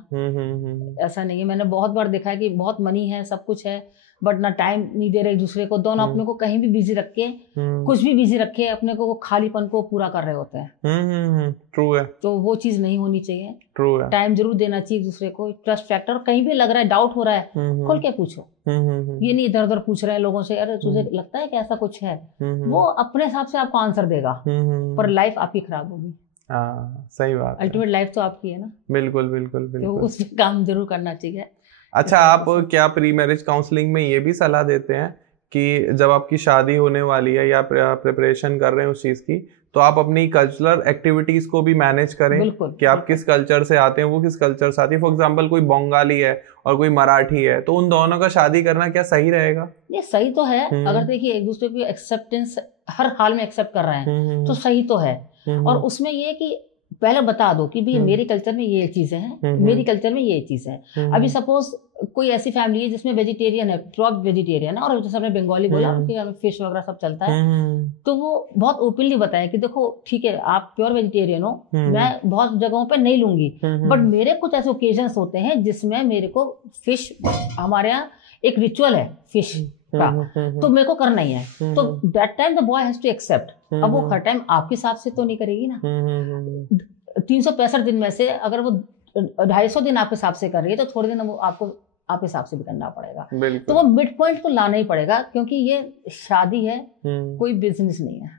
ऐसा नहीं है। मैंने बहुत बार देखा है कि बहुत मनी है, सब कुछ है, बट ना टाइम नहीं दे रहे एक दूसरे को, दोनों अपने को कहीं भी बिजी रख के, कुछ भी बिजी रखे अपने को, वो खालीपन को पूरा कर रहे होते हैं। ट्रू है। तो वो चीज नहीं होनी चाहिए। ट्रू है। टाइम जरूर देना चाहिए एक दूसरे को, ट्रस्ट फैक्टर, कहीं भी लग रहा है डाउट हो रहा है, खोल के पूछो। ये नहीं इधर उधर पूछ रहे हैं लोगों से, अरे तुझे लगता है कि ऐसा कुछ है, वो अपने हिसाब से आपको आंसर देगा, पर लाइफ आपकी खराब होगी। हाँ सही बात, अल्टीमेट लाइफ तो आपकी है ना। बिल्कुल बिल्कुल तो बिल्कुल, उस पे काम जरूर करना चाहिए। अच्छा, आप क्या प्री मैरिज काउंसलिंग में ये भी सलाह देते हैं कि जब आपकी शादी होने वाली है या प्रिपरेशन कर रहे हैं उस चीज की, तो आप अपनी कल्चरल एक्टिविटीज को भी मैनेज करें कि आप किस कल्चर से आते हैं, वो किस कल्चर से आती है। फॉर एग्जांपल कोई बंगाली है और कोई मराठी है, तो उन दोनों का शादी करना क्या सही रहेगा? ये सही तो है, अगर देखिए एक दूसरे की एक्सेप्टेंस हर हाल में एक्सेप्ट कर रहे हैं तो सही तो है। और उसमें ये कि पहले बता दो कि भाई मेरे कल्चर में ये चीजें हैं, मेरी कल्चर में ये चीज है। अभी सपोज कोई ऐसी फैमिली है जिसमें वेजिटेरियन है, प्योर वेजिटेरियन है, और जैसे हमने बंगाली बोला उनके यहाँ फिश वगैरह सब चलता है, तो वो बहुत ओपनली बताया कि देखो ठीक है आप प्योर वेजिटेरियन हो, मैं बहुत जगहों पे नहीं लूंगी, बट मेरे कुछ ऐसे ओकेजन्स होते हैं जिसमें मेरे को फिश, हमारे यहाँ एक रिचुअल है फिश का, तो मेरे को करना ही है, तो that time the boy has to accept. अब वो हर टाइम आपके हिसाब से तो नहीं करेगी ना, 365 दिन में से अगर वो 250 दिन आपके हिसाब से कर रही है, तो थोड़े दिन वो आपको आपके हिसाब से भी करना पड़ेगा। तो वो मिड पॉइंट को लाना ही पड़ेगा, क्योंकि ये शादी है, कोई बिजनेस नहीं है।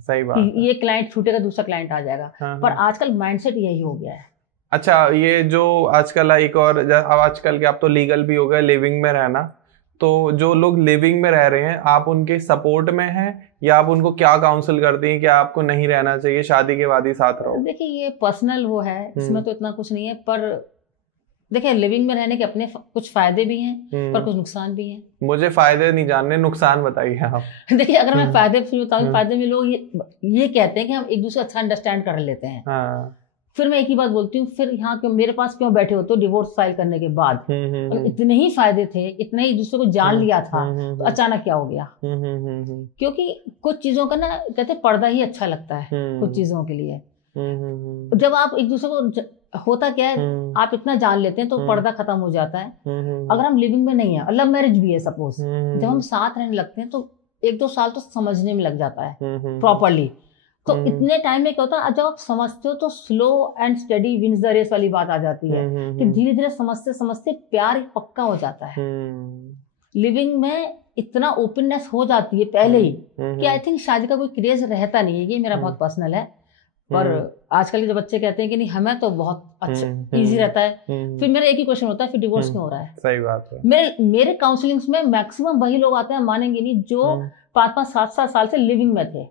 सही बात है। ये क्लाइंट छूटेगा दूसरा क्लाइंट आ जाएगा, पर आजकल माइंडसेट यही हो गया है। अच्छा, ये जो आजकल एक और अब आजकल के आप तो लीगल भी हो गए लिविंग में रहना, तो जो लोग लिविंग में रह रहे हैं, आप उनके सपोर्ट में हैं या आप उनको क्या काउंसिल करती हैं कि आपको नहीं रहना चाहिए, शादी के बाद ही साथ रहो? देखिए ये पर्सनल वो है, इसमें तो इतना कुछ नहीं है, पर देखिए लिविंग में रहने के अपने कुछ फायदे भी हैं पर कुछ नुकसान भी हैं। मुझे फायदे नहीं जानने, नुकसान बताइए आप। देखिए अगर मैं फायदे बताऊं, फायदे में लोग ये कहते हैं कि हम एक दूसरे अच्छा अंडरस्टैंड कर लेते हैं। फिर मैं एक ही बात बोलती हूँ, फिर यहाँ क्यों मेरे पास क्यों बैठे हो तो डिवोर्स फाइल करने के बाद, इतने ही फायदे थे, इतने ही दूसरे को जान लिया था, तो अचानक क्या हो गया? क्योंकि कुछ चीजों का ना कहते पर्दा ही अच्छा लगता है कुछ चीजों के लिए। जब आप एक दूसरे को, होता क्या है, आप इतना जान लेते हैं तो पर्दा खत्म हो जाता है। अगर हम लिविंग में नहीं है, लव मैरिज भी है सपोज, जब हम साथ रहने लगते हैं तो 1-2 साल तो समझने में लग जाता है प्रॉपरली। तो इतने टाइम में क्या होता है, जब आप समझते हो तो slow and steady wins the race वाली बात आ जाती है कि धीरे धीरे समझते समझते प्यार पक्का हो जाता है। लिविंग में इतना ओपननेस हो जाती है पहले ही कि आई थिंक शादी का कोई क्रेज रहता नहीं है। ये मेरा बहुत पर्सनल है, पर आजकल के जो बच्चे कहते हैं कि नहीं हमें तो बहुत अच्छा इजी रहता है, फिर मेरा एक ही क्वेश्चन होता है, फिर डिवोर्स क्यों हो रहा है? सही बात है। मेरे काउंसलिंग्स में मैक्सिमम वही लोग आते हैं, मानेंगे नहीं, जो 5-5, 7-7 साल से लिविंग में थे।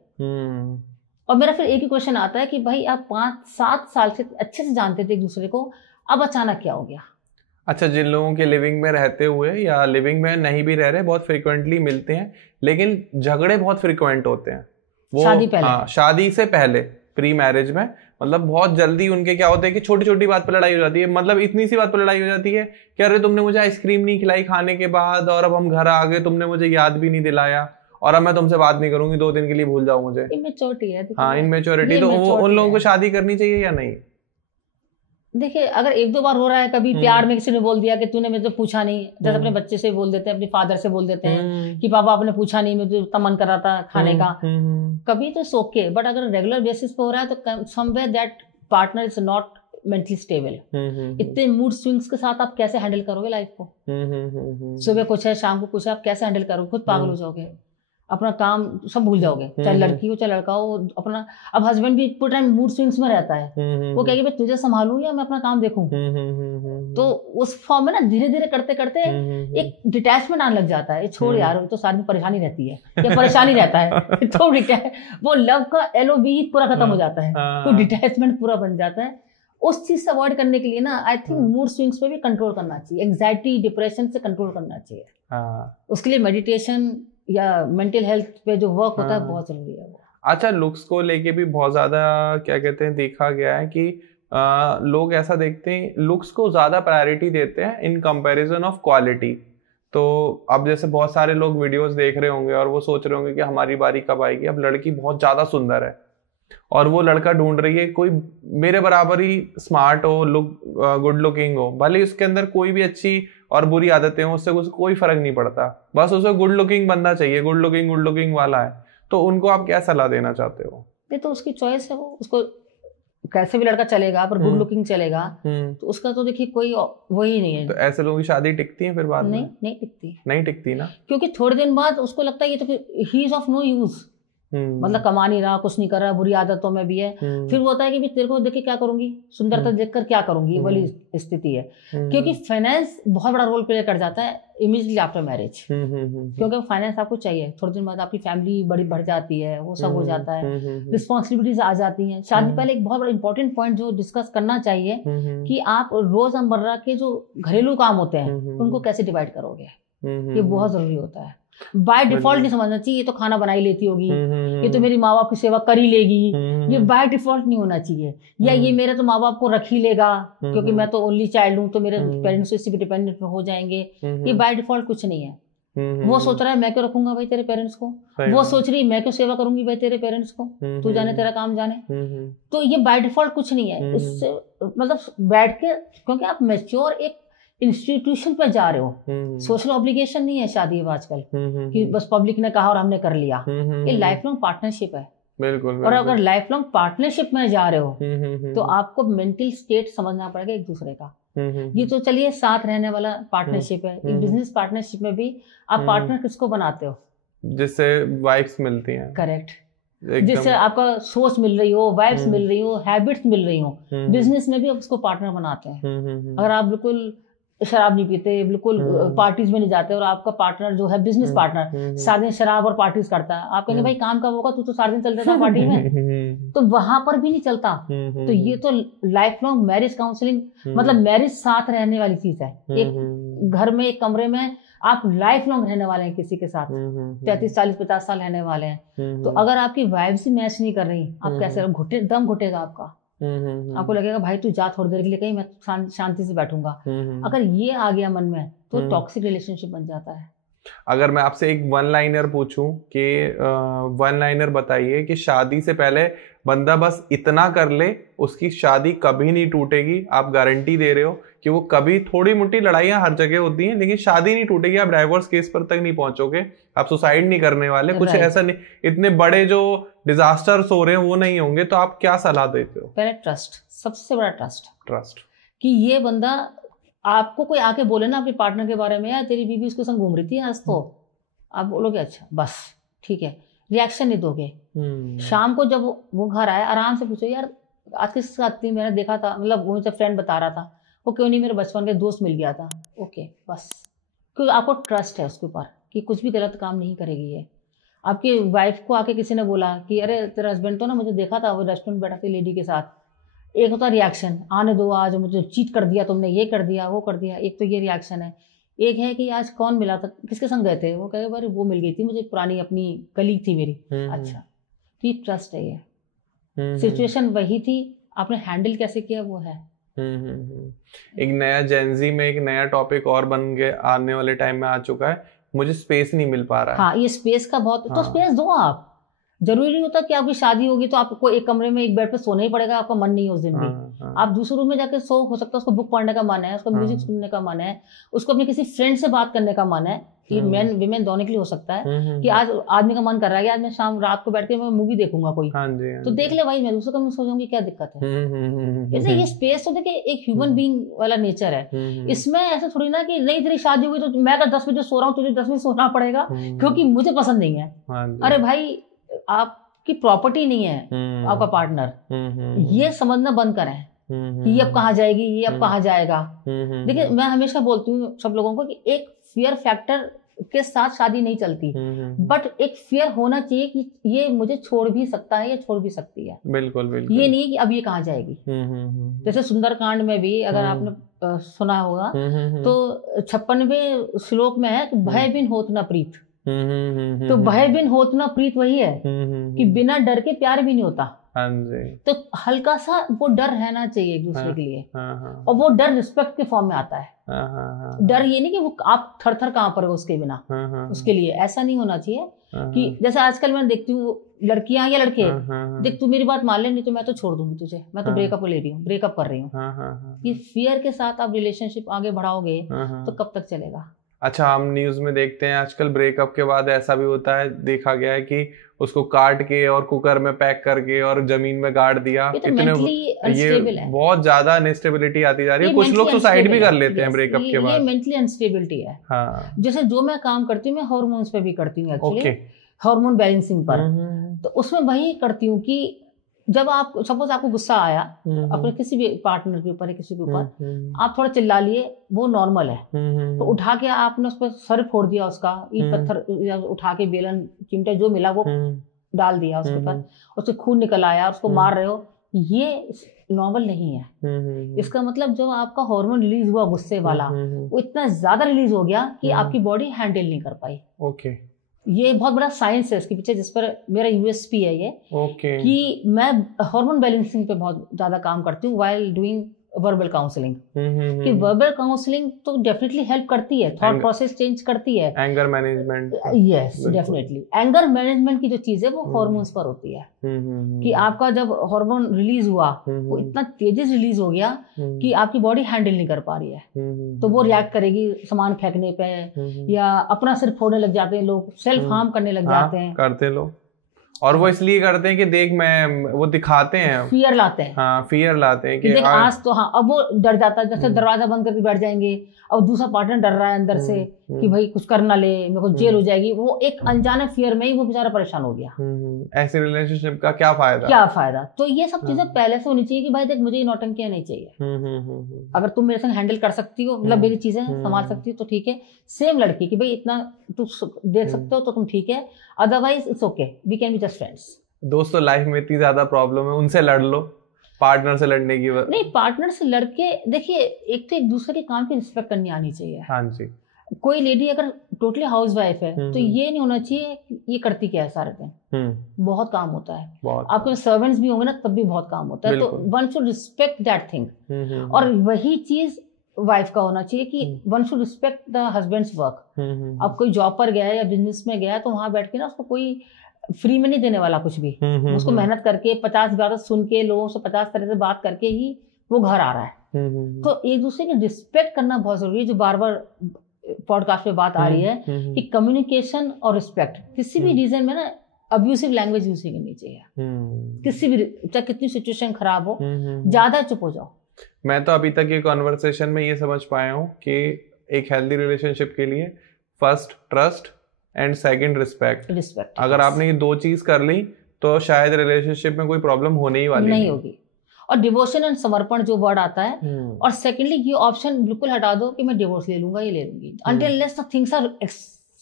और मेरा फिर एक ही क्वेश्चन आता है कि भाई आप 5-7 साल से अच्छे से जानते थे एक दूसरे को, अब अचानक क्या हो गया? अच्छा, जिन लोगों के लिविंग में रहते हुए या लिविंग में नहीं भी रह रहे बहुत फ्रिक्वेंटली मिलते हैं, लेकिन झगड़े बहुत फ्रिक्वेंट होते हैं वो शादी पहले। हाँ, शादी से पहले प्री मैरिज में, मतलब बहुत जल्दी उनके क्या होता है कि छोटी छोटी बात पर लड़ाई हो जाती है। मतलब इतनी सी बात पर लड़ाई हो जाती है कि अरे तुमने मुझे आइसक्रीम नहीं खिलाई खाने के बाद, और अब हम घर आ गए, तुमने मुझे याद भी नहीं दिलाया, और अब मैं तुमसे बात नहीं करूंगी, 2 दिन के लिए भूल जाओ मुझे। इमेच्योरिटी है। हाँ, इमेच्योरिटी। तो वो उन लोगों को शादी करनी चाहिए या नहीं? देखिए अगर 1-2 बार हो रहा है, कभी प्यार में किसी ने बोल दिया कि तूने मुझे पूछा नहीं, जैसे अपने बच्चे से बोल देते हैं, अपने फादर से बोल देते हैं कि पापा आपने पूछा नहीं, मुझे इतना मन कर रहा था खाने का, कभी तो सोके। बट अगर रेगुलर बेसिस पे हो रहा है तो somewhere that partner is not mentally stable. इतने मूड स्विंग्स के साथ आप कैसे हैंडल करोगे लाइफ को? सुबह कुछ है, शाम को कुछ है, आप कैसे हैंडल करोगे? खुद पागल हो जाओगे, अपना काम सब भूल जाओगे, चाहे लड़की हो चाहे लड़का हो अपना। अब हस्बैंड भी पूरा टाइम मूड स्विंग्स में रहता है, वो कहेगी भाई तुझे संभालूं या मैं अपना काम देखूं? तो उस फॉर्म में ना धीरे धीरे करते करते एक डिटैचमेंट आने लग जाता है। छोड़ यार, तो साथ में परेशानी रहती है या परेशानी रहता है तो वो लव का LOV ही पूरा खत्म हो जाता है, तो डिटैचमेंट पूरा बन जाता है। उस चीज से अवॉइड करने के लिए ना आई थिंक मूड स्विंग्स पे भी कंट्रोल करना चाहिए, एंजाइटी डिप्रेशन से कंट्रोल करना चाहिए। उसके लिए मेडिटेशन या मेंटल हेल्थ पे जो वर्क होता है बहुत जरूरी है वो। अच्छा, लुक्स को लेके भी बहुत ज्यादा क्या कहते हैं देखा गया है कि लोग ऐसा देखते हैं, लुक्स को ज्यादा प्रायोरिटी देते हैं इन कंपैरिजन ऑफ क्वालिटी। तो अब जैसे बहुत सारे लोग वीडियोस देख रहे होंगे और वो सोच रहे होंगे कि हमारी बारी कब आएगी। अब लड़की बहुत ज्यादा सुंदर है और वो लड़का ढूंढ रही है कोई मेरे बराबर ही स्मार्ट हो, गुड लुकिंग हो, भले उसके अंदर कोई भी अच्छी और बुरी आदतें हो, उससे कोई फर्क नहीं पड़ता, बस उसे गुड लुकिंग बंदा चाहिए, गुड लुकिंग वाला है। तो उनको आप क्या सलाह देना चाहते हो? ये तो उसकी चॉइस है, वो उसको कैसे भी लड़का चलेगा पर गुड लुकिंग चलेगा, तो उसका तो देखिए कोई वही नहीं है। तो ऐसे लोगों की शादी टिकती है फिर बाद में? नहीं टिकती ना, क्योंकि थोड़े दिन बाद उसको लगता है ये तो he is of no use, मतलब कमा नहीं रहा, कुछ नहीं कर रहा, बुरी आदतों में भी है। फिर वो होता है कि तेरे को देख के क्या करूंगी, सुंदरता देखकर क्या करूंगी, वाली स्थिति है। क्योंकि फाइनेंस बहुत बड़ा रोल प्ले कर जाता है इमीडिएटली आफ्टर मैरिज, क्योंकि फाइनेंस आपको चाहिए। थोड़े दिन बाद आपकी फैमिली बड़ी बढ़ जाती है, वो सब हो जाता है, रिस्पॉन्सिबिलिटीज आ जाती हैं। शादी पहले एक बहुत बड़ा इंपॉर्टेंट पॉइंट जो डिस्कस करना चाहिए कि आप रोजमर्रा के जो घरेलू काम होते हैं उनको कैसे डिवाइड करोगे, ये बहुत जरूरी होता है। बाय डिफॉल्ट नहीं समझना चाहिए ये तो खाना बना ही लेती होगी, ये तो मेरी माँ बाप की सेवा कर ही लेगी, ये बाय डिफॉल्ट नहीं होना चाहिए। या ये मेरे तो माँ बाप को रख ही लेगा क्योंकि मैं तो ओनली चाइल्ड हूँ, तो मेरे पेरेंट्स इसी पे डिपेंडेंट हो जाएंगे, ये बाय डिफॉल्ट कुछ नहीं है। वो सोच रहा है मैं क्यों रखूंगा भाई तेरे पेरेंट्स को, वो सोच रही है मैं क्यों सेवा करूंगी भाई तेरे पेरेंट्स को, तू जाने तेरा काम जाने। तो ये बाय डिफॉल्ट कुछ नहीं है। इससे मतलब बैठ के, क्योंकि आप मैच्योर एक इंस्टीट्यूशन पे जा रहे हो, सोशल ऑब्लिगेशन नहीं है शादी अब आजकल कि बस पब्लिक ने कहा और हमने कर लिया। ये लाइफ लॉन्ग पार्टनरशिप है। बिल्कुल। और अगर लाइफ लॉन्ग पार्टनरशिप में जा रहे हो तो आपको मेंटल स्टेट समझना पड़ेगा एक दूसरे का। ये तो चलिए साथ रहने वाला पार्टनरशिप है, एक बिजनेस पार्टनरशिप में भी आप पार्टनर किसको बनाते हो, जिससे वाइफ्स मिलती हैं। करेक्ट, जिससे आपका सोच मिल रही हो, वाइब्स मिल रही हो, हैबिट्स मिल रही हो। बिजनेस में भी आप उसको पार्टनर बनाते हैं। अगर आप बिल्कुल शराब नहीं पीते, बिल्कुल पार्टीज में नहीं जाते और आपका पार्टनर जो है बिजनेस पार्टनर सारे दिन शराब और पार्टीज करता है, आप कहेंगे भाई काम कब होगा, तू तो सारे दिन चल रहा था पार्टी में, तो वहां पर भी नहीं चलता। तो ये तो लाइफ लॉन्ग मैरिज काउंसलिंग, मतलब मैरिज साथ रहने वाली चीज है। एक घर में एक कमरे में आप लाइफ लॉन्ग रहने वाले हैं किसी के साथ, 33 40 50 साल रहने वाले हैं। तो अगर आपकी वाइब्स ही मैच नहीं कर रही, आप कैसे दम घुटेगा आपका, आपको लगेगा भाई तू जा थोड़ी देर के लिए कहीं, मैं शांति से बैठूंगा। अगर ये आ गया मन में तो टॉक्सिक रिलेशनशिप बन जाता है। अगर मैं आपसे एक वन लाइनर पूछूं कि वन लाइनर बताइए कि शादी से पहले बंदा बस इतना कर ले उसकी शादी कभी नहीं टूटेगी, आप गारंटी दे रहे हो कि वो कभी, थोड़ी मोटी लड़ाइयां हर जगह होती हैं लेकिन शादी नहीं टूटेगी, आप डाइवोर्स केस पर तक नहीं पहुंचोगे, आप सुसाइड नहीं करने वाले, कुछ ऐसा नहीं, इतने बड़े जो डिजास्टर्स हो रहे हैं वो नहीं होंगे, तो आप क्या सलाह देते हो? पहले ट्रस्ट, सबसे बड़ा ट्रस्ट कि ये बंदा, आपको कोई आके बोले ना अपने पार्टनर के बारे में, यार तेरी बीवी उसके संग घूम रही थी आज, तो आप बोलोगे अच्छा बस ठीक है, रिएक्शन नहीं दोगे। शाम को जब वो घर आए आराम से पूछो, यार आज किसके साथ थी, मैंने देखा था, मतलब वो मुझे फ्रेंड बता रहा था, वो क्यों नहीं मेरे बचपन के दोस्त मिल गया था, ओके बस, क्योंकि आपको ट्रस्ट है उसके ऊपर कि कुछ भी गलत काम नहीं करेगी ये। आपकी वाइफ को आके किसी ने बोला कि अरे तेरा हस्बैंड तो ना, मुझे देखा था वो रेस्टोरेंट बैठा थी लेडी के साथ, एक होता रिएक्शन, आने दो आज, मुझे चीट कर दिया तुमने, ये कर दिया वो कर दिया, एक तो ये रिएक्शन है। एक है कि आज कौन मिला था, किसके संग गए थे, वो कहे भाई वो मिल गई थी मुझे, पुरानी अपनी कलीग थी मेरी। अच्छा, तो ये ट्रस्ट है, ये सिचुएशन वही थी, आपने हैंडल कैसे किया वो है। एक नया जेनजी में एक नया टॉपिक और बन के आने वाले टाइम में आ चुका है, मुझे स्पेस नहीं मिल पा रहा है। हाँ, ये स्पेस का बहुत, तो स्पेस दो आप, जरूरी नहीं होता कि आपकी शादी होगी तो आपको एक कमरे में एक बेड पे सोना ही पड़ेगा, आपका मन नहीं है उस दिन भी। आप दूसरे रूम में जाके सो, हो सकता है उसको बुक पढ़ने का मन है, उसको म्यूजिक सुनने का मन है, उसको अपने किसी फ्रेंड से बात करने का मन है, कि मेन विमेन दोनों के लिए हो सकता है कि आज आदमी का मन कर रहा है कि आज मैं शाम रात को बैठ के मैं मूवी देखूंगा कोई, तो देख ले भाई, मैं दूसरे कमरे में सो जाऊंगी, क्या दिक्कत है। इसलिए ये स्पेस तो देखिए एक ह्यूमन बीइंग वाला नेचर है, इसमें ऐसा थोड़ी ना कि नहीं तेरी शादी हुई तो मैं अगर 10 बजे सो रहा हूँ तुझे 10 बजे सोना पड़ेगा क्योंकि मुझे पसंद नहीं है। अरे भाई आपकी प्रॉपर्टी नहीं है आपका पार्टनर, ये समझना बंद करें कि ये अब कहाँ जाएगी, ये अब कहाँ जाएगा। देखिए मैं हमेशा बोलती हूँ सब लोगों को कि एक फियर फैक्टर के साथ शादी नहीं चलती, बट एक फियर होना चाहिए कि ये मुझे छोड़ भी सकता है या छोड़ भी सकती है। बिल्कुल बिल्कुल, ये नहीं है कि अब ये कहाँ जाएगी। जैसे सुंदरकांड में भी अगर आपने सुना होगा तो 56वें श्लोक में है कि भय बिन होत न प्रीत, तो भय बिन होत न प्रीत वही है कि बिना डर के प्यार भी नहीं होता। तो हल्का सा वो डर रहना चाहिए एक दूसरे के लिए, और वो डर रिस्पेक्ट के फॉर्म में आता है। डर ये नहीं कि वो आप थर थर कहाँ पर उसके बिना, उसके लिए ऐसा नहीं होना चाहिए कि जैसे आजकल मैं देखती हूँ लड़कियां या लड़के, देख तू मेरी बात मान ले नहीं तो मैं तो छोड़ दूंगी तुझे, मैं तो ब्रेकअप ले रही हूँ, ब्रेकअप कर रही हूँ। ये फियर के साथ आप रिलेशनशिप आगे बढ़ाओगे तो कब तक चलेगा। अच्छा, हम न्यूज में देखते हैं आजकल ब्रेकअप के बाद ऐसा भी होता है, देखा गया है कि उसको काट के और कुकर में पैक करके और जमीन में गाड़ दिया। ये तो मेंटली अनस्टेबल है, बहुत ज्यादा अनस्टेबिलिटी आती जा रही है। कुछ लोग सुसाइड भी कर लेते हैं ब्रेकअप के बाद। ये मेंटली अनस्टेबिलिटी है। हाँ, जैसे जो मैं काम करती हूँ, मैं हार्मोन्स पे भी करती हूँ एक्चुअली, हार्मोन बैलेंसिंग पर। तो उसमें वही करती हूँ कि जब आप सपोज आपको गुस्सा आया अपने किसी भी पार्टनर के ऊपर, किसी के ऊपर आप थोड़ा चिल्ला लिए, वो नॉर्मल है। तो उठा के आपने उस पर सर फोड़ दिया, उसका ईंट पत्थर उठा के बेलन चिमटा जो मिला वो डाल दिया उसके ऊपर, उससे खून निकल आया, उसको मार रहे हो, ये नॉर्मल नहीं है। इसका मतलब जो आपका हार्मोन रिलीज हुआ गुस्से वाला, वो इतना ज्यादा रिलीज हो गया कि आपकी बॉडी हैंडल नहीं कर पाई। ओके, ये बहुत बड़ा साइंस है इसके पीछे, जिस पर मेरा यूएसपी है ये। ओके, कि मैं हार्मोन बैलेंसिंग पे बहुत ज्यादा काम करती हूँ व्हाइल डूइंग वर्बल काउंसलिंग। कि वर्बल काउंसलिंग तो डेफिनेटली हेल्प करती है, थॉट प्रोसेस चेंज करती है, anger management. Yes definitely. Anger management की जो चीज है वो हार्मोन्स पर होती है। कि आपका जब हार्मोन रिलीज हुआ वो इतना तेजी से रिलीज हो गया कि आपकी बॉडी हैंडल नहीं कर पा रही है, तो वो रिएक्ट करेगी सामान फेंकने पे, या अपना सिर फोड़ने लग जाते हैं लोग, सेल्फ हार्म करने लग जाते हैं, करते लोग। और वो इसलिए करते हैं कि देख मैं, वो दिखाते हैं, फियर लाते हैं। हाँ, फियर लाते हैं कि देख आज तो, हाँ अब वो डर जाता है, जैसे दरवाजा बंद करके बैठ जाएंगे, अब दूसरा पार्टनर डर रहा है अंदर से कि भाई कुछ कर ना ले, मेरे को जेल हो जाएगी, वो एक अनजाने फियर में ही वो बेचारा परेशान हो गया। ऐसे रिलेशनशिप का क्या फायदा, क्या फायदा? तो ये सब चीजें पहले से होनी चाहिए कि भाई देख मुझे ये नौटंकियां नहीं चाहिए। अगर तुम मेरे संग हैंडल कर सकती हो, मतलब मेरी चीजें संभाल सकती हो तो ठीक है। सेम लड़की की भाई इतना तू देख सकते हो तो तुम ठीक है, otherwise it's okay, we can be just friends. दोस्तों लाइफ में इतनी ज्यादा प्रॉब्लम है, उनसे लड़ लो, पार्टनर से लड़ने की नहीं, पार्टनर से लड़के देखिए, एक तो एक दूसरे के काम की रिस्पेक्ट करनी आनी चाहिए। हाँ जी। कोई लेडी अगर टोटली हाउस वाइफ है तो ये नहीं होना चाहिए ये करती क्या है सारे दिन, बहुत काम होता है, आपके पास सर्वेंट्स भी होंगे ना तब भी बहुत काम होता है, तो one should respect that thing. और वही चीज वाइफ का होना चाहिए कि one should respect the husbands work. अब कोई जॉब पर गया है या बिजनेस में गया है तो वहां बैठ के ना उसको कोई फ्री में नहीं देने वाला कुछ भी, उसको मेहनत करके 50 बात सुन के लोगों से 50 तरह से बात करके ही वो घर आ रहा है। तो एक दूसरे की रिस्पेक्ट करना बहुत जरूरी है, जो बार बार पॉडकास्ट में बात आ रही है कि कम्युनिकेशन और रिस्पेक्ट। किसी भी रीजन में ना अब्यूसिव लैंग्वेज यूज नहीं करनी चाहिए, किसी भी, चाहे कितनी सिचुएशन खराब हो, ज्यादा चुप हो जाओ। मैं तो अभी तक ये कॉन्वर्सेशन में ये समझ पाया हूँ कि एक हेल्दी रिलेशनशिप के लिए first trust and second respect. अगर आपने ये दो चीज कर ली तो शायद रिलेशनशिप में कोई प्रॉब्लम होने ही वाली नहीं होगी। और डिवोशन एंड समर्पण जो वर्ड आता है, और सेकेंडली ये ऑप्शन बिल्कुल हटा दो कि मैं डिवोर्स ले लूंगा, ये ले लूंगी, until unless the things are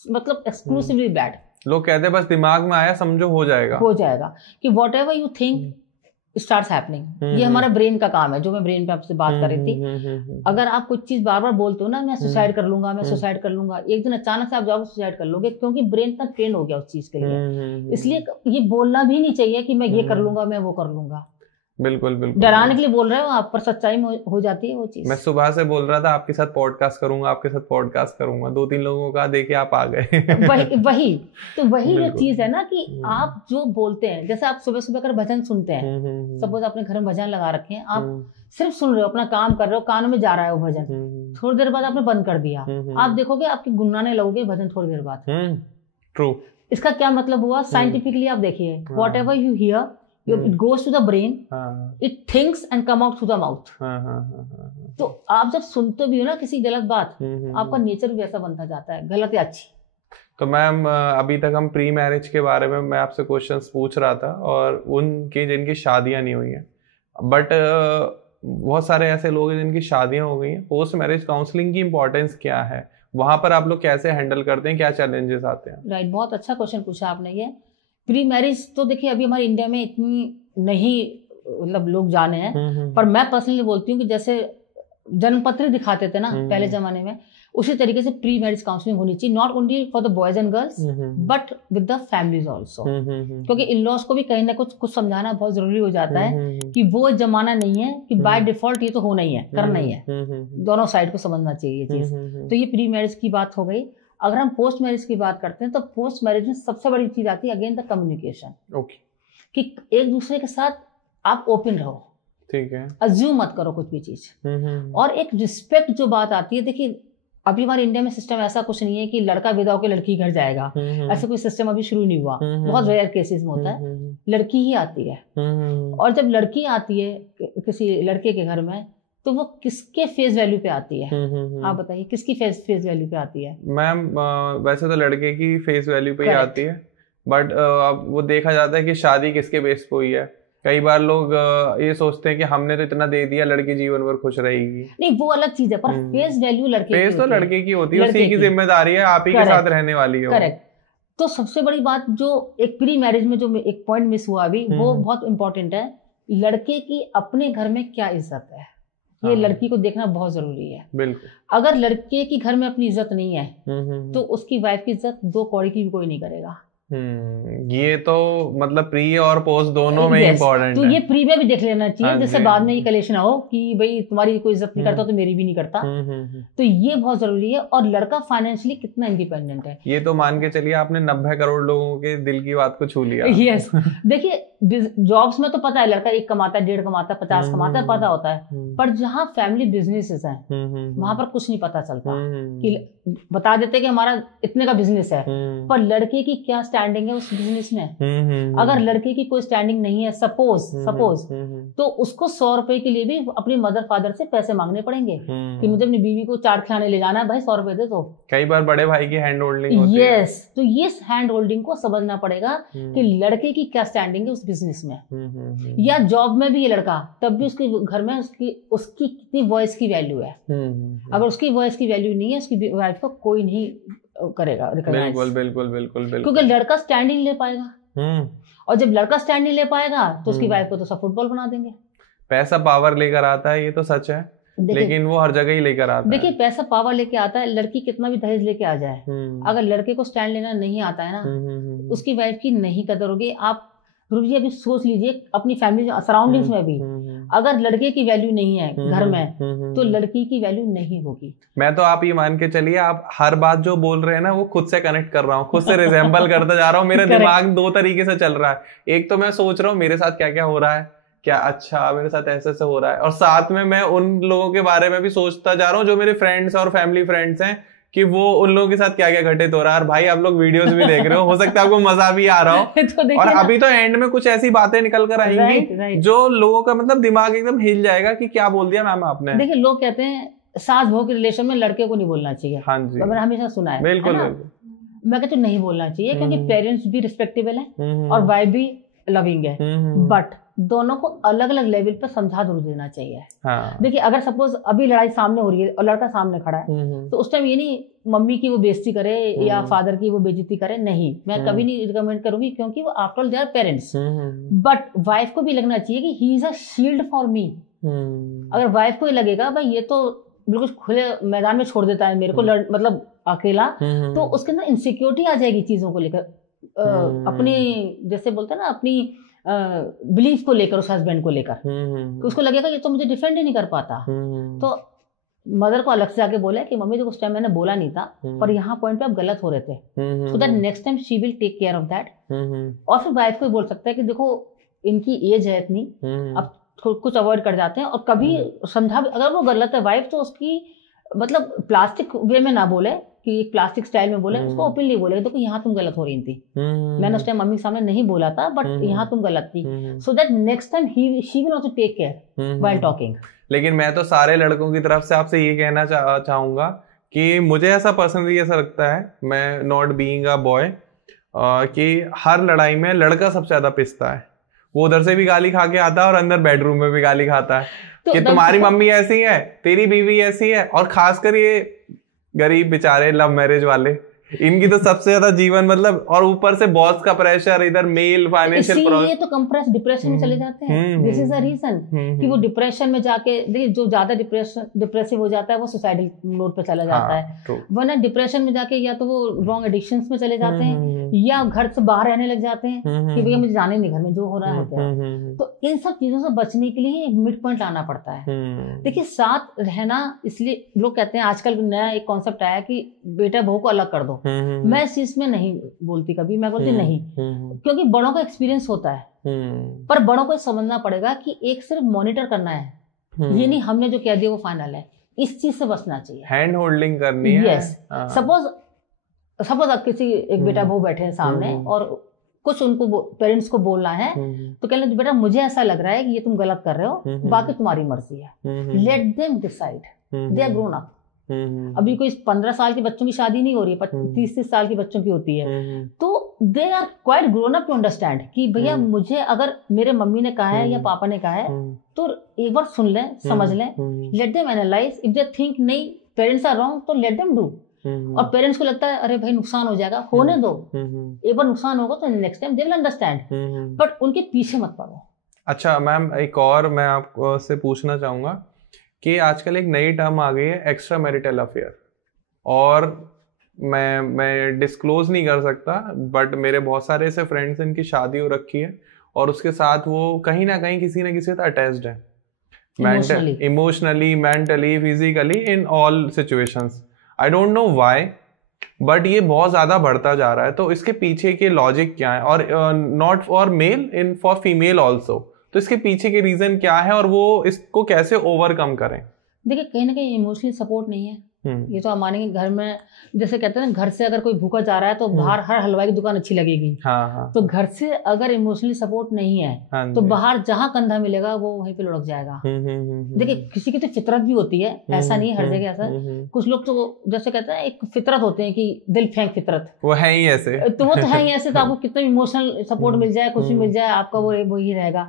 मतलब exclusively bad। लोग कहते हैं बस दिमाग में आया समझो हो जाएगा कि whatever you think starts happening। ये हमारा ब्रेन का काम है, जो मैं ब्रेन पे आपसे बात कर रही थी। अगर आप कुछ चीज बार बार बोलते हो ना, मैं सुसाइड कर लूंगा, मैं सुसाइड कर लूंगा, एक दिन अचानक से आप जाओगे सुसाइड कर लोगे, क्योंकि ब्रेन इतना ट्रेन हो गया उस चीज के लिए। इसलिए ये बोलना भी नहीं चाहिए कि मैं ये कर लूंगा, मैं वो कर लूंगा। बिल्कुल बिल्कुल, डराने के लिए बोल रहे हो आप, पर सच्चाई में हो जाती है वो चीज। मैं सुबह से बोल रहा था आपके साथ पॉडकास्ट करूंगा, आपके साथ पॉडकास्ट करूंगा, 2-3 लोगों का देखे आप आ गए। वही जो चीज है ना कि आप जो बोलते हैं, जैसे आप सुबह सुबह कर भजन सुनते हैं, सपोज अपने घर में भजन लगा रखे हैं, आप सिर्फ सुन रहे हो, अपना काम कर रहे हो, कानों में जा रहा है वो भजन, थोड़ी देर बाद आपने बंद कर दिया, आप देखोगे आपके गुनगुनाने लगोगे भजन थोड़ी देर बाद। ट्रू। इसका क्या मतलब हुआ? साइंटिफिकली आप देखिए, what ever you here it goes to the brain, it thinks and come out through the mouth। तो आप जब सुनते भी हो ना किसी गलत बात, आपका नेचर भी वैसा बनता जाता है, गलत या अच्छी। तो मैम अभी तक हम प्री मैरिज के बारे में मैं आपसे क्वेश्चंस पूछ रहा था, और उनकी जिनकी शादियां नहीं हुई हैं, बट बहुत सारे ऐसे लोग हैं जिनकी शादियां हो गई हैं, पोस्ट मैरिज काउंसलिंग की इंपॉर्टेंस क्या है, वहां पर आप लोग कैसे हैंडल करते हैं, क्या चैलेंजेस आते हैं? राइट, बहुत अच्छा क्वेश्चन पूछा आपने। ये प्री मैरिज तो देखिए अभी हमारे इंडिया में इतनी नहीं, मतलब लोग जाने हैं, पर मैं पर्सनली बोलती हूँ कि जैसे जन्मपत्र दिखाते थे ना पहले जमाने में, उसी तरीके से प्री मैरिज काउंसलिंग होनी चाहिए, not only for the boys and girls but with the families also. क्योंकि इन लॉज को भी कहीं ना कुछ समझाना बहुत जरूरी हो जाता है कि वो जमाना नहीं है कि बाय डिफॉल्ट ये तो होना ही है, करना ही है, दोनों साइड को समझना चाहिए ये चीज। तो ये प्री मैरिज की बात हो गई। अगर हम पोस्ट मैरिज की बात करते हैं तो पोस्ट मैरिज में सबसे बड़ी चीज आती है अगेन द कम्युनिकेशन। कि एक दूसरे के साथ आप ओपन रहो, ठीक है, अज्यूम मत करो कुछ भी चीज। और एक रिस्पेक्ट जो बात आती है, देखिए अभी हमारे इंडिया में सिस्टम ऐसा कुछ नहीं है कि लड़का विदा होकर लड़की घर जाएगा, ऐसा कोई सिस्टम अभी शुरू नहीं हुआ। बहुत रेयर केसेस में होता है, लड़की ही आती है। और जब लड़की आती है किसी लड़के के घर में, तो वो किसके फेस वैल्यू पे आती है? आप बताइए, किसकी फेस वैल्यू पे आती है? मैम वैसे तो लड़के की फेस वैल्यू पे ही आती है, बट अब वो देखा जाता है कि शादी किसके बेस पे हुई है। कई बार लोग ये सोचते हैं कि हमने तो इतना दे दिया, लड़की जीवन भर खुश रहेगी। नहीं, वो अलग चीज है, पर फेस वैल्यू लड़के फेस तो लड़के की होती है, उसी की जिम्मेदारी है, आप ही के साथ रहने वाली है। करेक्ट। तो सबसे बड़ी बात जो एक प्री मैरिज में जो एक पॉइंट मिस हुआ अभी, वो बहुत इंपॉर्टेंट है। लड़के की अपने घर में क्या इज्जत है, ये लड़की को देखना बहुत जरूरी है। बिल्कुल। अगर लड़के की घर में अपनी इज्जत नहीं है तो उसकी वाइफ की इज्जत 2 कौड़ी की भी कोई नहीं करेगा। ये तो मतलब प्री और पोस्ट दोनों में इम्पोर्टेंट तो ये प्री में भी देख लेना चाहिए, जिससे बाद में ये कलेश ना हो कि भाई तुम्हारी कोई इज्जत नहीं करता तो मेरी भी नहीं करता। तो ये बहुत जरूरी है। और लड़का फाइनेंशियली कितना इंडिपेंडेंट है, ये तो मान के चलिए आपने 90 करोड़ लोगों के दिल की बात को छू लिया। यस। देखिए जॉब्स में तो पता है लड़का 1 कमाता है, 1.5 कमाता है, 50 कमाता है, पता होता है। पर जहाँ फैमिली बिजनेसेस हैं वहां पर कुछ नहीं पता चलता कि बता देते कि हमारा इतने का बिजनेस है, पर लड़के की क्या स्टैंडिंग है उस बिजनेस में। अगर लड़के की कोई स्टैंडिंग नहीं है, सपोज तो उसको 100 रुपए के लिए भी अपनी मदर फादर से पैसे मांगने पड़ेंगे कि मुझे अपनी बीवी को चाट खिलाने ले जाना है, भाई 100 रुपए दे दो। कई बार बड़े भाई की हैंड होल्डिंग होती है। यस, तो ये हैंड होल्डिंग को समझना पड़ेगा कि लड़के की क्या स्टैंडिंग है उस बिजनेस में। या जॉब में भी ये लड़का, तब भी उसके घर में उसकी कितनी वॉइस की वैल्यू है। अगर उसकी वॉइस की वैल्यू नहीं है, उसकी वाइफ को कोई नहीं करेगा रिकॉग्नाइज। बिल्कुल। क्योंकि लड़का स्टैंडिंग ले पाएगा, और जब लड़का स्टैंडिंग ले पाएगा तो उसकी वाइफ को तो सब फुटबॉल बना देंगे। पैसा पावर लेकर आता है, ये तो सच है, लेकिन वो हर जगह ही लेकर आता है। देखिए पैसा पावर लेके आता है, लड़की कितना भी दहेज लेके आ जाए, अगर लड़के को स्टैंड लेना नहीं आता है ना, उसकी वाइफ की नहीं कदर होगी। आप जी अभी सोच लीजिए अपनी फैमिली सराउंडिंग्स में भी, अगर लड़के की वैल्यू नहीं है घर में, तो लड़की की वैल्यू नहीं होगी। मैं तो आप ये मान के चलिए, आप हर बात जो बोल रहे हैं ना वो खुद से कनेक्ट कर रहा हूँ, खुद से रिजेंबल करता जा रहा हूँ। मेरा दिमाग 2 तरीके से चल रहा है। एक तो मैं सोच रहा हूँ मेरे साथ क्या क्या हो रहा है, क्या अच्छा मेरे साथ ऐसे ऐसे हो रहा है, और साथ में मैं उन लोगों के बारे में भी सोचता जा रहा हूँ जो मेरे फ्रेंड्स और फैमिली फ्रेंड्स हैं, कि वो उन लोगों के साथ क्या क्या घटित हो रहा है। और भाई आप लोग वीडियोस भी देख रहे हो सकता है आपको मजा भी आ रहा हो। तो और अभी तो एंड में कुछ ऐसी बातें निकल कर आएंगी जो लोगों का मतलब दिमाग एकदम हिल जाएगा कि क्या बोल दिया मैम आपने। देखिए लोग कहते हैं सास बहू के रिलेशन में लड़के को नहीं बोलना चाहिए। हाँ जी, तो मैंने हमेशा सुना है। बिल्कुल। मैं कहती हूँ नहीं बोलना चाहिए, क्योंकि पेरेंट्स भी रिस्पेक्टेबल है और वाइफ भी लविंग है, बट दोनों को अलग अलग लेवल पे समझा जरूर देना चाहिए। हाँ। देखिए अगर सपोज अभी लड़ाई सामने हो रही है और लड़का सामने खड़ा है, तो उस टाइम ये नहीं मम्मी की वो बेइज्जती करे या फादर की वो बेइज्जती करे, नहीं, मैं कभी नहीं रिकमेंड करूंगी, क्योंकि वो after all they are parents. But wife को भी लगना चाहिए कि he is a shield for me. अगर वाइफ को ही लगेगा भाई ये तो बिल्कुल खुले मैदान में छोड़ देता है मेरे को, मतलब अकेला, तो उसके अंदर इनसिक्योरिटी आ जाएगी चीजों को लेकर, अपनी जैसे बोलते हैं ना अपनी बिलीफ को लेकर, उस हस्बैंड को लेकर, उसको लगेगा ये तो मुझे डिफेंड ही नहीं कर पाता। तो मदर को अलग से जाके बोले कि मम्मी जो उस टाइम मैंने बोला नहीं था, पर यहाँ पॉइंट पे आप गलत हो रहे थे, so that next time she will take care of that. और फिर वाइफ को बोल सकता है कि देखो इनकी एज है इतनी, अब कुछ अवॉइड कर जाते हैं, और कभी समझा, अगर वो गलत है वाइफ तो उसकी मतलब प्लास्टिक वे में ना बोले कि एक प्लास्टिक स्टाइल में बोले, उसको ओपनली बोले देखो यहाँ तुम गलत हो रही थी, मैंने उस टाइम मम्मी के सामने नहीं बोला था, बट यहाँ तुम गलत थी, so that next time she will also take care while talking. लेकिन मैं तो सारे लड़कों की तरफ से आपसे ये कहना चाहूंगा कि मुझे ऐसा पर्सनली ऐसा लगता है, मैं नॉट बीइंग अ बॉय, कि हर लड़ाई में लड़का सबसे ज्यादा पिसता है। वो उधर से भी गाली खा के आता है और अंदर बेडरूम में भी गाली खाता है कि तुम्हारी मम्मी ऐसी है, तेरी बीवी ऐसी है। और खासकर ये गरीब बेचारे लव मैरिज वाले, इनकी तो सबसे ज्यादा जीवन मतलब, और ऊपर से बॉस का प्रेशर, इधर मेल फाइनेंशियल प्रॉब्लम, ये तो कंप्रेस डिप्रेशन में चले जाते हैं। दिस इज अ रीजन कि वो डिप्रेशन में जाके, देखिए जो ज्यादा डिप्रेसिव हो जाता है वो सुसाइडल नोट पे चला जाता है, वरना डिप्रेशन में जाके या तो वो रॉन्ग एडिक्शंस में चले जाते हैं या घर से बाहर रहने लग जाते हैं कि भैया मुझे जाने नहीं घर में जो हो रहा है होता है। तो इन सब चीजों से बचने के लिए एक मिड पॉइंट लाना पड़ता है। देखिए साथ रहना, इसलिए लोग कहते हैं आजकल नया एक कॉन्सेप्ट आया कि बेटा बहू को अलग कर दो। मैं इस चीज में नहीं बोलती कभी, मैं बोलती नहीं, क्योंकि बड़ों का एक्सपीरियंस होता है, पर बड़ों को समझना पड़ेगा कि एक सिर्फ मॉनिटर करना है, ये नहीं हमने जो कह दिया वो फाइनल है। इस चीज से बचना चाहिए। हैंड होल्डिंग करनी है। यस, सपोज अब किसी एक बेटा वो बैठे हैं सामने और कुछ उनको पेरेंट्स को बोलना है तो कह लें बेटा मुझे ऐसा लग रहा है कि ये तुम गलत कर रहे हो, बाकी तुम्हारी मर्जी है, let them decide, they are grown up. अभी कोई 15 साल के बच्चों की शादी नहीं हो रही है, 30-30 साल के बच्चों की होती है, तो they are quite grown up to understand कि भैया मुझे अगर मेरे मम्मी ने कहा है या पापा ने कहा है तो एक बार सुन लें, समझ लें, let them analyse. If they think नहीं पेरेंट्स आर रॉन्ग तो लेट देम डू। और पेरेंट्स को लगता है अरे भाई नुकसान हो जाएगा, होने दो, एक बार नुकसान होगा तो next time they will understand, but उनके पीछे मत पड़ो। अच्छा मैम, एक और मैं आपसे पूछना चाहूंगा कि आजकल एक नई टर्म आ गई है एक्स्ट्रा मैरिटल अफेयर, और मैं डिस्क्लोज नहीं कर सकता बट मेरे बहुत सारे ऐसे फ्रेंड्स इनकी शादी हो रखी है और उसके साथ वो कहीं ना कहीं किसी न किसी से अटैच्ड है, emotionally, mentally, physically, in all situations. I don't know why but ये बहुत ज्यादा बढ़ता जा रहा है, तो इसके पीछे के लॉजिक क्या है? और not for male, in for female also, तो इसके पीछे के रीजन क्या है और वो इसको कैसे ओवरकम करें? देखिए कहीं ना कहीं इमोशनली सपोर्ट नहीं है। ये तो आप मानेंगे घर में जैसे कहते हैं ना, घर से अगर कोई भूखा जा रहा है तो बाहर हर हलवाई की दुकान अच्छी लगेगी। हाँ। तो घर से अगर इमोशनली सपोर्ट नहीं है तो बाहर जहां कंधा मिलेगा वो वहीं पे लुढ़क जाएगा। देखिए किसी की तो फितरत भी होती है, ऐसा नहीं हर जगह ऐसा। कुछ लोग तो जैसे कहते हैं एक फितरत होते हैं कि दिल फेंक फितरत, वो है ही ऐसे, तो वो तो है ही ऐसे। तो आपको कितना इमोशनल सपोर्ट मिल जाए, कुछ भी मिल जाए, आपका वो ही रहेगा।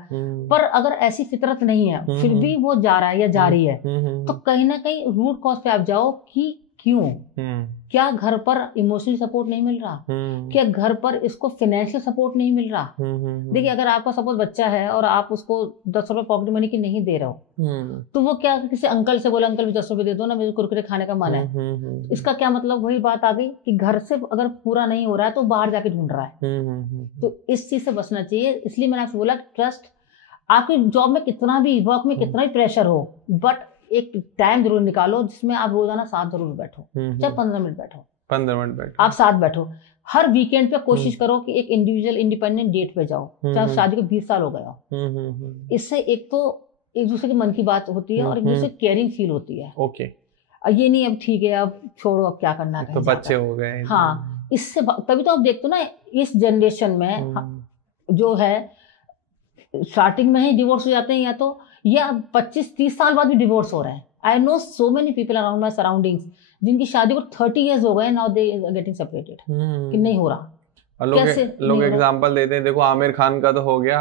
पर अगर ऐसी फितरत नहीं है फिर भी वो जा रहा है या जा रही है तो कहीं ना कहीं रूट कॉज पे आप जाओ कि क्यों, क्या घर पर इमोशनल सपोर्ट नहीं मिल रहा, क्या घर पर इसको फाइनेंशियल सपोर्ट नहीं मिल रहा। देखिए अगर आपका सपोज बच्चा है और आप उसको 10 रुपए पॉकेट मनी की नहीं दे रहे हो तो वो क्या किसी अंकल से बोला अंकल भी 10 रुपए दे दो ना, मुझे कुरकुरे खाने का मन है, इसका क्या मतलब? वही बात आ गई कि घर से अगर पूरा नहीं हो रहा है तो बाहर जाके ढूंढ रहा है। तो इस चीज से बचना चाहिए। इसलिए मैंने आपसे बोला ट्रस्ट, आपकी जॉब में कितना भी, वर्क में कितना भी प्रेशर हो, बट एक टाइम जरूर निकालो जिसमें आप रोजाना साथ जरूर बैठो, चाहे 15 मिनट बैठो, 15 मिनट बैठो, आप साथ बैठो। हर वीकेंड पे कोशिश करो कि एक इंडिविजुअल इंडिपेंडेंट डेट पे जाओ, चाहे शादी को 20 साल हो गया हो। इससे एक तो एक दूसरे के मन की बात होती है और एक दूसरे केयरिंग फील होती है। ओके, ये नहीं अब ठीक है अब छोड़ो अब क्या करना है, तो बच्चे हो गए। हाँ, इससे तभी तो आप देखते हो ना इस जनरेशन में जो है स्टार्टिंग में ही डिवोर्स हो जाते हैं, या तो या 25-30 साल बाद भी डिवोर्स हो रहे हैं। I know so many people around my surroundings जिनकी शादी को 30 इयर्स हो गए, नाउ दे गेटिंग सेपरेटेड, कि नहीं हो रहा। लोग एग्जांपल देते हैं, देखो आमिर खान का तो हो गया,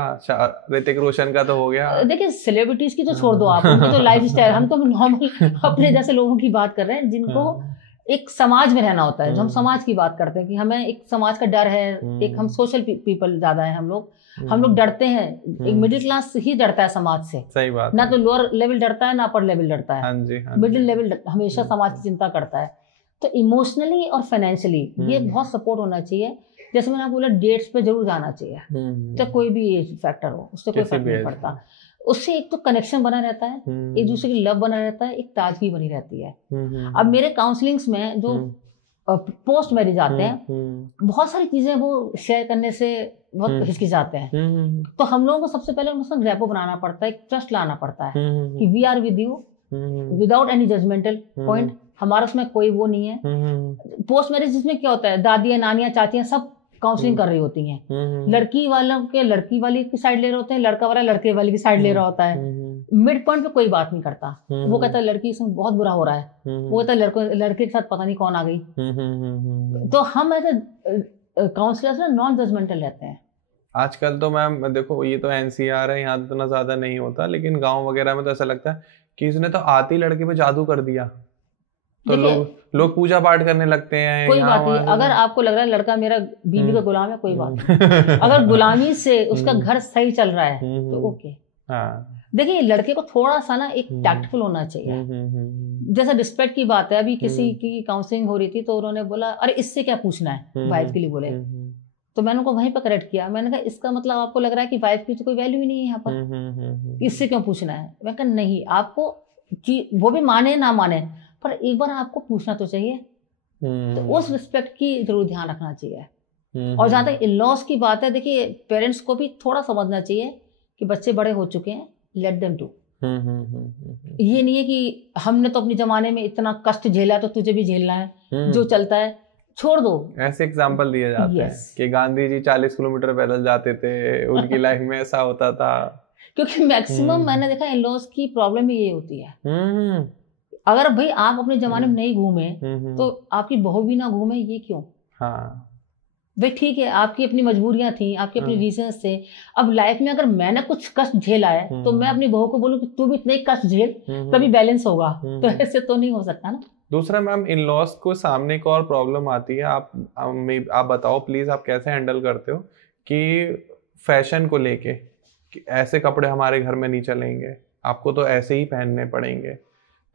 ऋतिक रोशन का तो हो गया। देखिए सेलिब्रिटीज की तो छोड़ दो आप, उनकी तो लाइफ स्टाइल, हम तो नॉर्मल अपने जैसे लोगों की बात कर रहे हैं जिनको एक समाज में रहना होता है। जो हम समाज की बात करते हैं कि हमें एक समाज का डर है, एक हम सोशल पीपल ज्यादा है, हम लोग डरते हैं। एक मिडिल क्लास ही डरता है समाज से, सही बात, ना तो लोअर लेवल डरता है ना अपर लेवल डरता है। हाँ जी, मिडिल लेवल हमेशा समाज की चिंता करता है। तो इमोशनली और फाइनेंशियली ये बहुत सपोर्ट होना चाहिए। जैसे मैंने आपको बोला डेट्स पे जरूर जाना चाहिए, चाहे कोई भी एज फैक्टर हो, उससे कोई फर्क नहीं पड़ता। उससे एक तो कनेक्शन बना रहता है, एक दूसरे की लव बना रहता है, एक ताजगी बनी रहती है। अब मेरे काउंसलिंग्स में जो पोस्ट मैरिज आते हैं, बहुत सारी चीजें वो शेयर करने से बहुत हिचकिचाते हैं। तो हम लोगों को सबसे पहले उनके साथ रैपो बनाना पड़ता है, एक ट्रस्ट लाना पड़ता है कि we are with you without any judgemental point. हमारा उसमें कोई वो नहीं है। पोस्ट मैरिज जिसमें क्या होता है, दादियां, नानियां, चाचियां सब काउंसलिंग कर रही होती हैं। लड़की वालों के लड़की वाली की साइड ले रहे होते हैं, लड़का वाला लड़के वाली की साइड ले रहा होता है। मिड पॉइंट पे कोई बात नहीं करता। वो कहता है लड़की इसमें बहुत बुरा हो रहा है, वो कहता है लड़के के साथ पता नहीं कौन आ गई। तो हम ऐसे काउंसलर्स ना नॉन जजमेंटल रहते हैं। आजकल तो मैम देखो, ये तो एनसीआर है, यहाँ तो इतना ज्यादा नहीं होता, लेकिन गांव वगैरह में तो ऐसा लगता है कि इसने तो आते ही लड़के पे जादू कर दिया, तो लोग पूजा पाठ करने लगते हैं। कोई बात नहीं, अगर आपको लग रहा है लड़का मेरा बीवी का गुलाम है, कोई बात नहीं। अगर गुलामी से उसका घर सही चल रहा है तो ओके। देखिए लड़के को थोड़ा सा ना एक टैक्टफुल होना चाहिए। जैसे रिस्पेक्ट की बात है, अभी किसी की काउंसलिंग हो रही थी तो उन्होंने बोला अरे इससे क्या पूछना है, वाइफ के लिए बोले। तो मैंने उनको वहीं पर करेक्ट किया। मैंने कहा इसका मतलब आपको लग रहा है कि वाइफ की तो कोई वैल्यू ही नहीं है यहाँ पर, इससे क्यों पूछना है। मैं कहा नहीं, आपको वो भी माने ना माने पर एक बार आपको पूछना तो चाहिए। तो उस रिस्पेक्ट की जरूर ध्यान रखना चाहिए। और जहाँ तक इन-लॉज की बात है, देखिए पेरेंट्स को भी थोड़ा समझना चाहिए कि बच्चे बड़े हो चुके हैं, लेट देम डू। ये नहीं है कि हमने तो अपने जमाने में इतना कष्ट झेला तो तुझे भी झेलना है, जो चलता है छोड़ दो। ऐसे एग्जाम्पल दिए जाते हैं कि गांधी जी 40 किलोमीटर पैदल जाते थे, उनकी लाइफ में ऐसा होता था। क्योंकि मैक्सिमम मैंने देखा इन लॉज की प्रॉब्लम ही ये होती है। अगर भाई आप अपने जमाने में नहीं घूमे तो आपकी बहू भी ना घूमे, ये क्यों? हाँ भाई ठीक है, आपकी अपनी मजबूरियां थी, आपके अपने रीजंस थे। अब लाइफ में अगर मैंने कुछ कष्ट झेला है तो मैं अपनी बहू को बोलूं कि तू भी इतने ही कष्ट झेल, तभी बैलेंस होगा। तो ऐसे तो नहीं हो सकता ना। दूसरा मैम, इन लॉज को सामने एक और प्रॉब्लम आती है, आप बताओ प्लीज, आप कैसे हैंडल करते हो कि फैशन को लेके कि ऐसे कपड़े हमारे घर में नहीं चलेंगे, आपको तो ऐसे ही पहनने पड़ेंगे,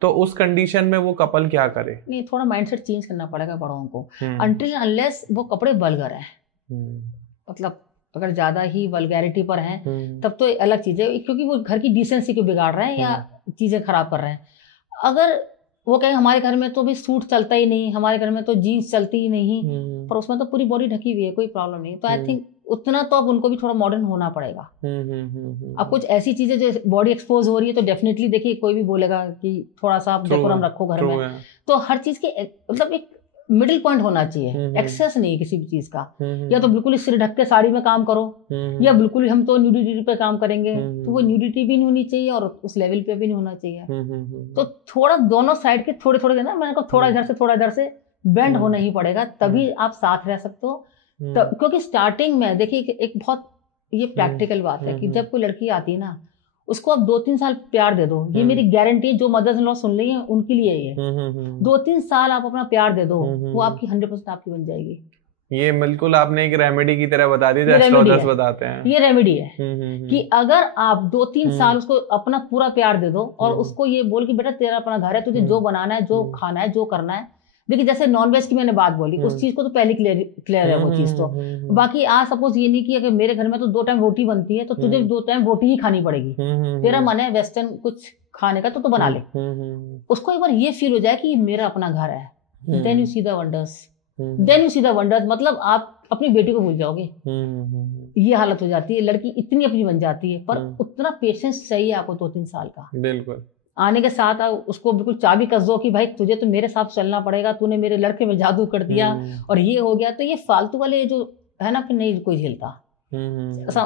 तो उस कंडीशन में वो कपल क्या करे? नहीं, थोड़ा माइंडसेट चेंज करना पड़ेगा बड़ों को। अनटिल अनलेस वो कपड़े वल्गर हैं, मतलब अगर ज्यादा ही वल्गैरिटी पर हैं तब तो अलग चीज है, क्योंकि वो घर की डिसेंसी को बिगाड़ रहे हैं या चीजें खराब कर रहे हैं। अगर वो कहें हमारे घर में तो भी सूट चलता ही नहीं, हमारे घर में तो जीन्स चलती ही नहीं, पर उसमें तो पूरी बॉडी ढकी हुई है, कोई प्रॉब्लम नहीं, तो आई थिंक उतना तो अब उनको भी थोड़ा मॉडर्न होना पड़ेगा। अब कुछ ऐसी चीजें जो बॉडी एक्सपोज हो रही है तो डेफिनेटली देखिए कोई भी बोलेगा कि थोड़ा सा आप डेकोरम रखो घर में। तो हर चीज के मतलब एक मिडिल पॉइंट होना चाहिए, एक्सेस नहीं किसी भी चीज का। या तो बिल्कुल सिर ढक के साड़ी में काम करो, या बिल्कुल हम तो न्यूडिटी पे काम करेंगे, तो वो न्यूडिटी भी नहीं होनी चाहिए और उस लेवल पे भी नहीं होना चाहिए। तो थोड़ा दोनों साइड के थोड़े थोड़े ना, मैंने कहा थोड़ा इधर से बेंड होना ही पड़ेगा, तभी आप साथ रह सकते हो। क्योंकि स्टार्टिंग में देखिए एक बहुत ये प्रैक्टिकल बात है कि जब कोई लड़की आती है ना, उसको आप 2-3 साल प्यार दे दो, ये मेरी गारंटी, जो मदर्स इन लॉ सुन रही हैं उनके लिए ये 2-3 साल आप अपना प्यार दे दो, वो आपकी 100% आपकी बन जाएगी। ये बिल्कुल आपने एक रेमेडी की तरह बता दी, एस्ट्रोलजर्स बताते हैं, ये रेमेडी है कि अगर आप 2-3 साल उसको अपना पूरा प्यार दे दो और उसको ये बोल कि बेटा तेरा अपना घर है, तुझे जो बनाना है, जो खाना है, जो करना है। देखिए जैसे नॉनवेज की मैंने बात बोली, उस चीज को तो पहले क्लियर है वो चीज तो। बाकी आज सपोज ये नहीं कि अगर मेरे घर में तो 2 टाइम रोटी बनती है तो तुझे 2 टाइम रोटी ही खानी पड़ेगी, तेरा मन है वेस्टर्न कुछ खाने का तो बना ले। उसको एक बार ये फील हो जाए कि मेरा अपना घर है, then you see the wonders. मतलब आप अपनी बेटी को भूल जाओगे, ये हालत हो जाती है। लड़की इतनी अपनी बन जाती है, पर उतना पेशेंस चाहिए आपको 2-3 साल का। बिल्कुल आने के साथ उसको बिल्कुल चाबी कस दो कि भाई तुझे तो मेरे साथ चलना पड़ेगा, तूने मेरे लड़के में जादू कर दिया और ये हो गया। तो ये फालतू वाले जो है ना, फिर नहीं कोई झेलता।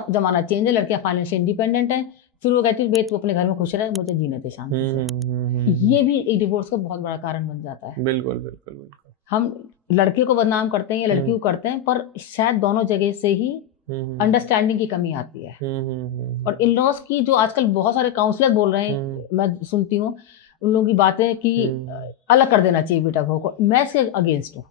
जमाना चेंज है, लड़कियां फाइनेंशियल इंडिपेंडेंट हैं, फिर वो कहती है भाई तू अपने घर में खुश रहे, मुझे जीने दे शांति से। ये भी एक डिवोर्स का बहुत बड़ा कारण बन जाता है। बिल्कुल बिल्कुल बिल्कुल। हम लड़के को बदनाम करते हैं या लड़की को करते हैं, पर शायद दोनों जगह से ही अंडरस्टैंडिंग की कमी आती है। और इन लॉज की जो आजकल बहुत सारे काउंसलर बोल रहे हैं, मैं सुनती हूँ उन लोगों की बातें कि अलग कर देना चाहिए बेटा बहू को। मैं इसके अगेंस्ट हूँ,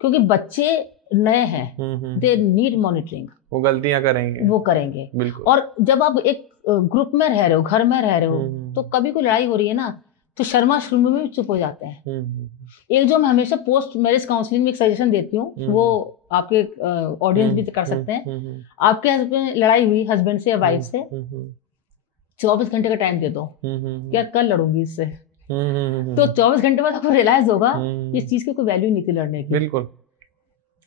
क्योंकि बच्चे नए हैं, दे नीड मॉनिटरिंग। वो गलतियां करेंगे बिल्कुल। और जब आप एक ग्रुप में रह रहे हो, घर में रह रहे हो, तो कभी कोई लड़ाई हो रही है ना, तो शर्मा शुरू में भी चुप हो जाते हैं। एक जो मैं हमेशा पोस्ट मैरिज काउंसलिंग में एक सजेशन देती हूँ, वो आपके ऑडियंस भी कर सकते हैं। आपके हस्बैंड लड़ाई हुई हस्बैंड से या वाइफ से, 24 घंटे का टाइम दे दो, क्या कल लड़ूंगी इससे, तो 24 घंटे बाद आपको रियलाइज होगा इस चीज की कोई वैल्यू नहीं थी लड़ने की। बिल्कुल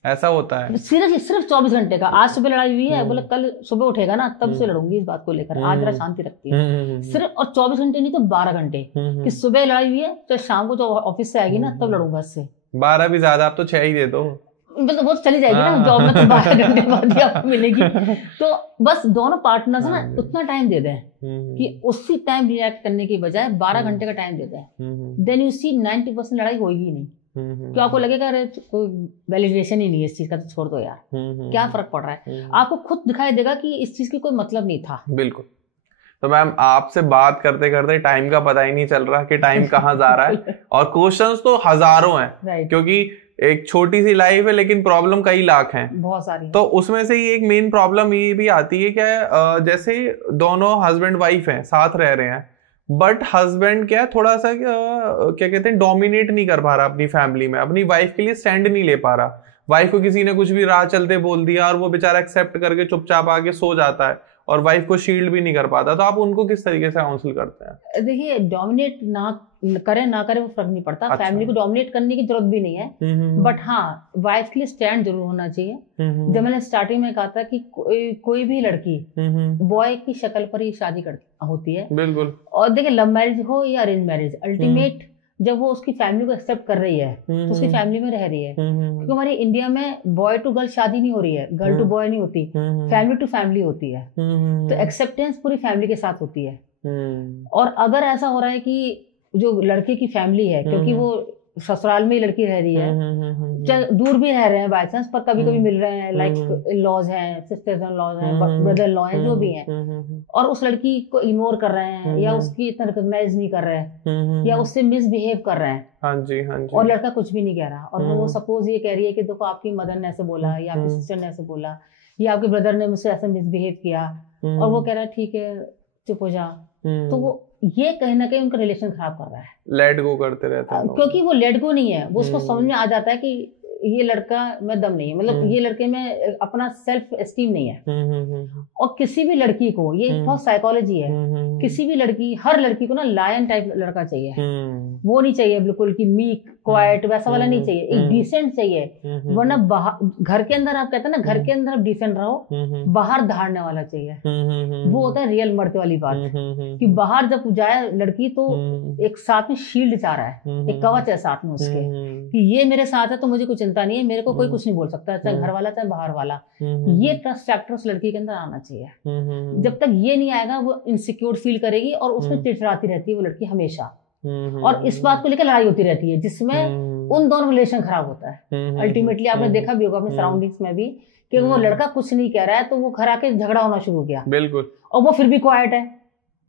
ऐसा होता है। सिर्फ 24 घंटे का। आज सुबह लड़ाई हुई है, बोले कल सुबह उठेगा ना तब से लड़ूंगी इस बात को लेकर, आज जरा शांति रखती है। सिर्फ, और 24 घंटे नहीं तो 12 घंटे, कि सुबह लड़ाई हुई है तो शाम को जो ऑफिस से आएगी ना तब लड़ूंगा इससे। 12 भी ज्यादा, आप तो 6 ही दे दो, मतलब वो चली जाएगी ना जॉब में, तो 12 घंटे बाद ही आपको मिलेगी। तो बस दोनों पार्टनर्स ना उतना टाइम दे दें कि उसी टाइम रिएक्ट करने की बजाय 12 घंटे का टाइम दे दें, देन यू सी 90% लड़ाई होगी ही नहीं। क्यों आपको लगेगा अरे कोई वैलिडेशन ही नहीं है इस चीज का, तो छोड़ दो यार, क्या फर्क पड़ रहा है। आपको खुद दिखाई देगा कि इस चीज की कोई मतलब नहीं था। बिल्कुल। तो मैम आपसे बात करते करते टाइम का पता ही नहीं चल रहा कि टाइम कहाँ जा रहा है, और क्वेश्चंस तो हजारों हैं, क्योंकि एक छोटी सी लाइफ है लेकिन प्रॉब्लम कई लाख हैं, बहुत सारी। तो उसमें से ही एक मेन प्रॉब्लम ये भी आती है क्या, जैसे दोनों हस्बैंड वाइफ हैं, साथ रह रहे हैं, बट हस्बैंड क्या थोड़ा सा क्या कहते हैं, डोमिनेट नहीं कर पा रहा अपनी फैमिली में, अपनी वाइफ के लिए स्टैंड नहीं ले पा रहा। वाइफ को किसी ने कुछ भी राह चलते बोल दिया और वो बेचारा एक्सेप्ट करके चुपचाप आके सो जाता है, और वाइफ को शील्ड भी नहीं कर पाता, तो आप उनको किस तरीके से काउंसिल करते हैं? देखिए, डोमिनेट ना करे वो फर्क नहीं पड़ता। अच्छा। फैमिली को डोमिनेट करने की जरूरत भी नहीं है, बट हाँ, वाइफ के लिए स्टैंड जरूर होना चाहिए। जब मैंने स्टार्टिंग में कहा था कि कोई भी लड़की बॉय की शक्ल पर ही शादी होती है, बिल्कुल। और देखिए, लव मैरिज हो या अरेंज मैरिज, अल्टीमेट जब वो उसकी फैमिली को एक्सेप्ट कर रही है तो उसकी फैमिली में रह रही है। क्योंकि हमारे इंडिया में बॉय टू गर्ल शादी नहीं हो रही है, गर्ल टू बॉय नहीं होती, फैमिली टू फैमिली होती है। तो एक्सेप्टेंस पूरी फैमिली के साथ होती है। और अगर ऐसा हो रहा है कि जो लड़के की फैमिली है, क्योंकि वो ससुराल में ही लड़की रह रही है, चाहे दूर भी रह रहे हैं बाय चांस, पर कभी कभी मिल रहे हैं, लाइक लॉज हैं, सिस्टर्स इन लॉज हैं, ब्रदर लॉ हैं, जो भी हैं, और उस लड़की को इग्नोर कर रहे हैं या उसकी इतना रिकॉग्नाइज नहीं कर रहे हैं या उससे मिसबिहेव कर रहे हैं, हाँ जी, हाँ जी, और लड़का कुछ भी नहीं कह रहा, और वो सपोज ये कह रही है कि देखो आपकी मदर ने ऐसे बोला या आपकी सिस्टर ने ऐसे बोला या आपके ब्रदर ने मुझसे ऐसे मिसबिहेव किया, और वो कह रहा है ठीक है चुप हो जा, तो वो ये कहीं ना कहीं उनका रिलेशन खराब कर रहा है। लेट गो करते रहते हैं, क्योंकि वो लेट गो नहीं है, वो उसको समझ में आ जाता है कि ये लड़का में दम नहीं है, मतलब ये लड़के में अपना सेल्फ एस्टीम नहीं है। और किसी भी लड़की को, ये बहुत साइकोलॉजी है, किसी भी लड़की, हर लड़की को ना लायन टाइप लड़का चाहिए। वो नहीं चाहिए बिल्कुल कि मीक क्वाइट वैसा वाला नहीं चाहिए, एक डिसेंट चाहिए। वरना घर के अंदर, आप कहते हैं ना, घर के अंदर आप डिसेंट रहो, बाहर धारने वाला चाहिए। वो होता है रियल मर्द वाली बात, कि बाहर जब जाए लड़की तो एक साथ में शील्ड चाह रहा है, एक कवच है साथ में उसके, कि ये मेरे साथ है तो मुझे कुछ चिंता नहीं है, मेरे को कोई कुछ नहीं बोल सकता, चाहे घर वाला चाहे बाहर वाला। ये ट्रस्ट फैक्टर उस लड़की के अंदर आना चाहिए। जब तक ये नहीं आएगा, वो इनसिक्योर फील करेगी और उसमें चिड़चिड़ाती रहती है वो लड़की हमेशा, और इस बात को लेकर लड़ाई होती रहती है, जिसमें उन दोनों रिलेशन खराब होता है। अल्टीमेटली आपने देखा भी होगा अपने सराउंडिंग्स में भी, कि वो लड़का कुछ नहीं कह रहा है तो वो घर आके झगड़ा होना शुरू हो गया, बिल्कुल, और वो फिर भी क्वाइट है,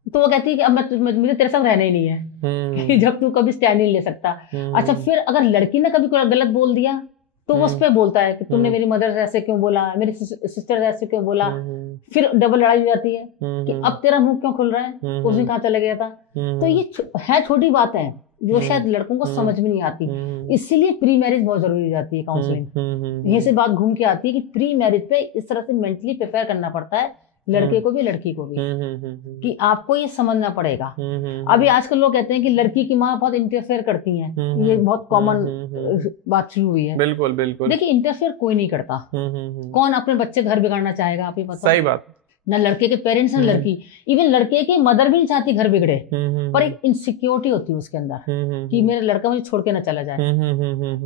तो वो कहती है कि अब मुझे तेरे साथ रहना ही नहीं है, कि जब तू कभी स्टैंड नहीं ले सकता। अच्छा, फिर अगर लड़की ने कभी कोई गलत बोल दिया तो वो उस पर बोलता है कि तुमने मेरी मदर से ऐसे क्यों बोला, मेरी सिस्टर से ऐसे क्यों बोला, फिर डबल लड़ाई हो जाती है कि अब तेरा मुंह क्यों खुल रहा है, उस दिन कहाँ चले गया था। तो ये है छोटी बातें हैं जो शायद लड़कों को समझ में नहीं आती, इसीलिए प्री मैरिज बहुत जरूरी हो जाती है काउंसलिंग। यहीं से बात घूम के आती है कि प्री मैरिज पे इस तरह से मेंटली प्रिपेयर करना पड़ता है लड़के को भी लड़की को भी, कि आपको ये समझना पड़ेगा। अभी आजकल लोग कहते हैं कि लड़की की माँ बहुत इंटरफेयर करती हैं, ये बहुत कॉमन बात शुरू हुई है। बिल्कुल बिल्कुल। देखिए, इंटरफेयर कोई नहीं करता। कौन अपने बच्चे घर बिगाड़ना चाहेगा, आप ही बताओ। सही बात। ना लड़के के पेरेंट्स, ना लड़की, इवन लड़के की मदर भी नहीं चाहती घर बिगड़े, पर एक इनसिक्योरिटी होती है उसके अंदर कि मेरा लड़का मुझे छोड़ के ना चला जाए,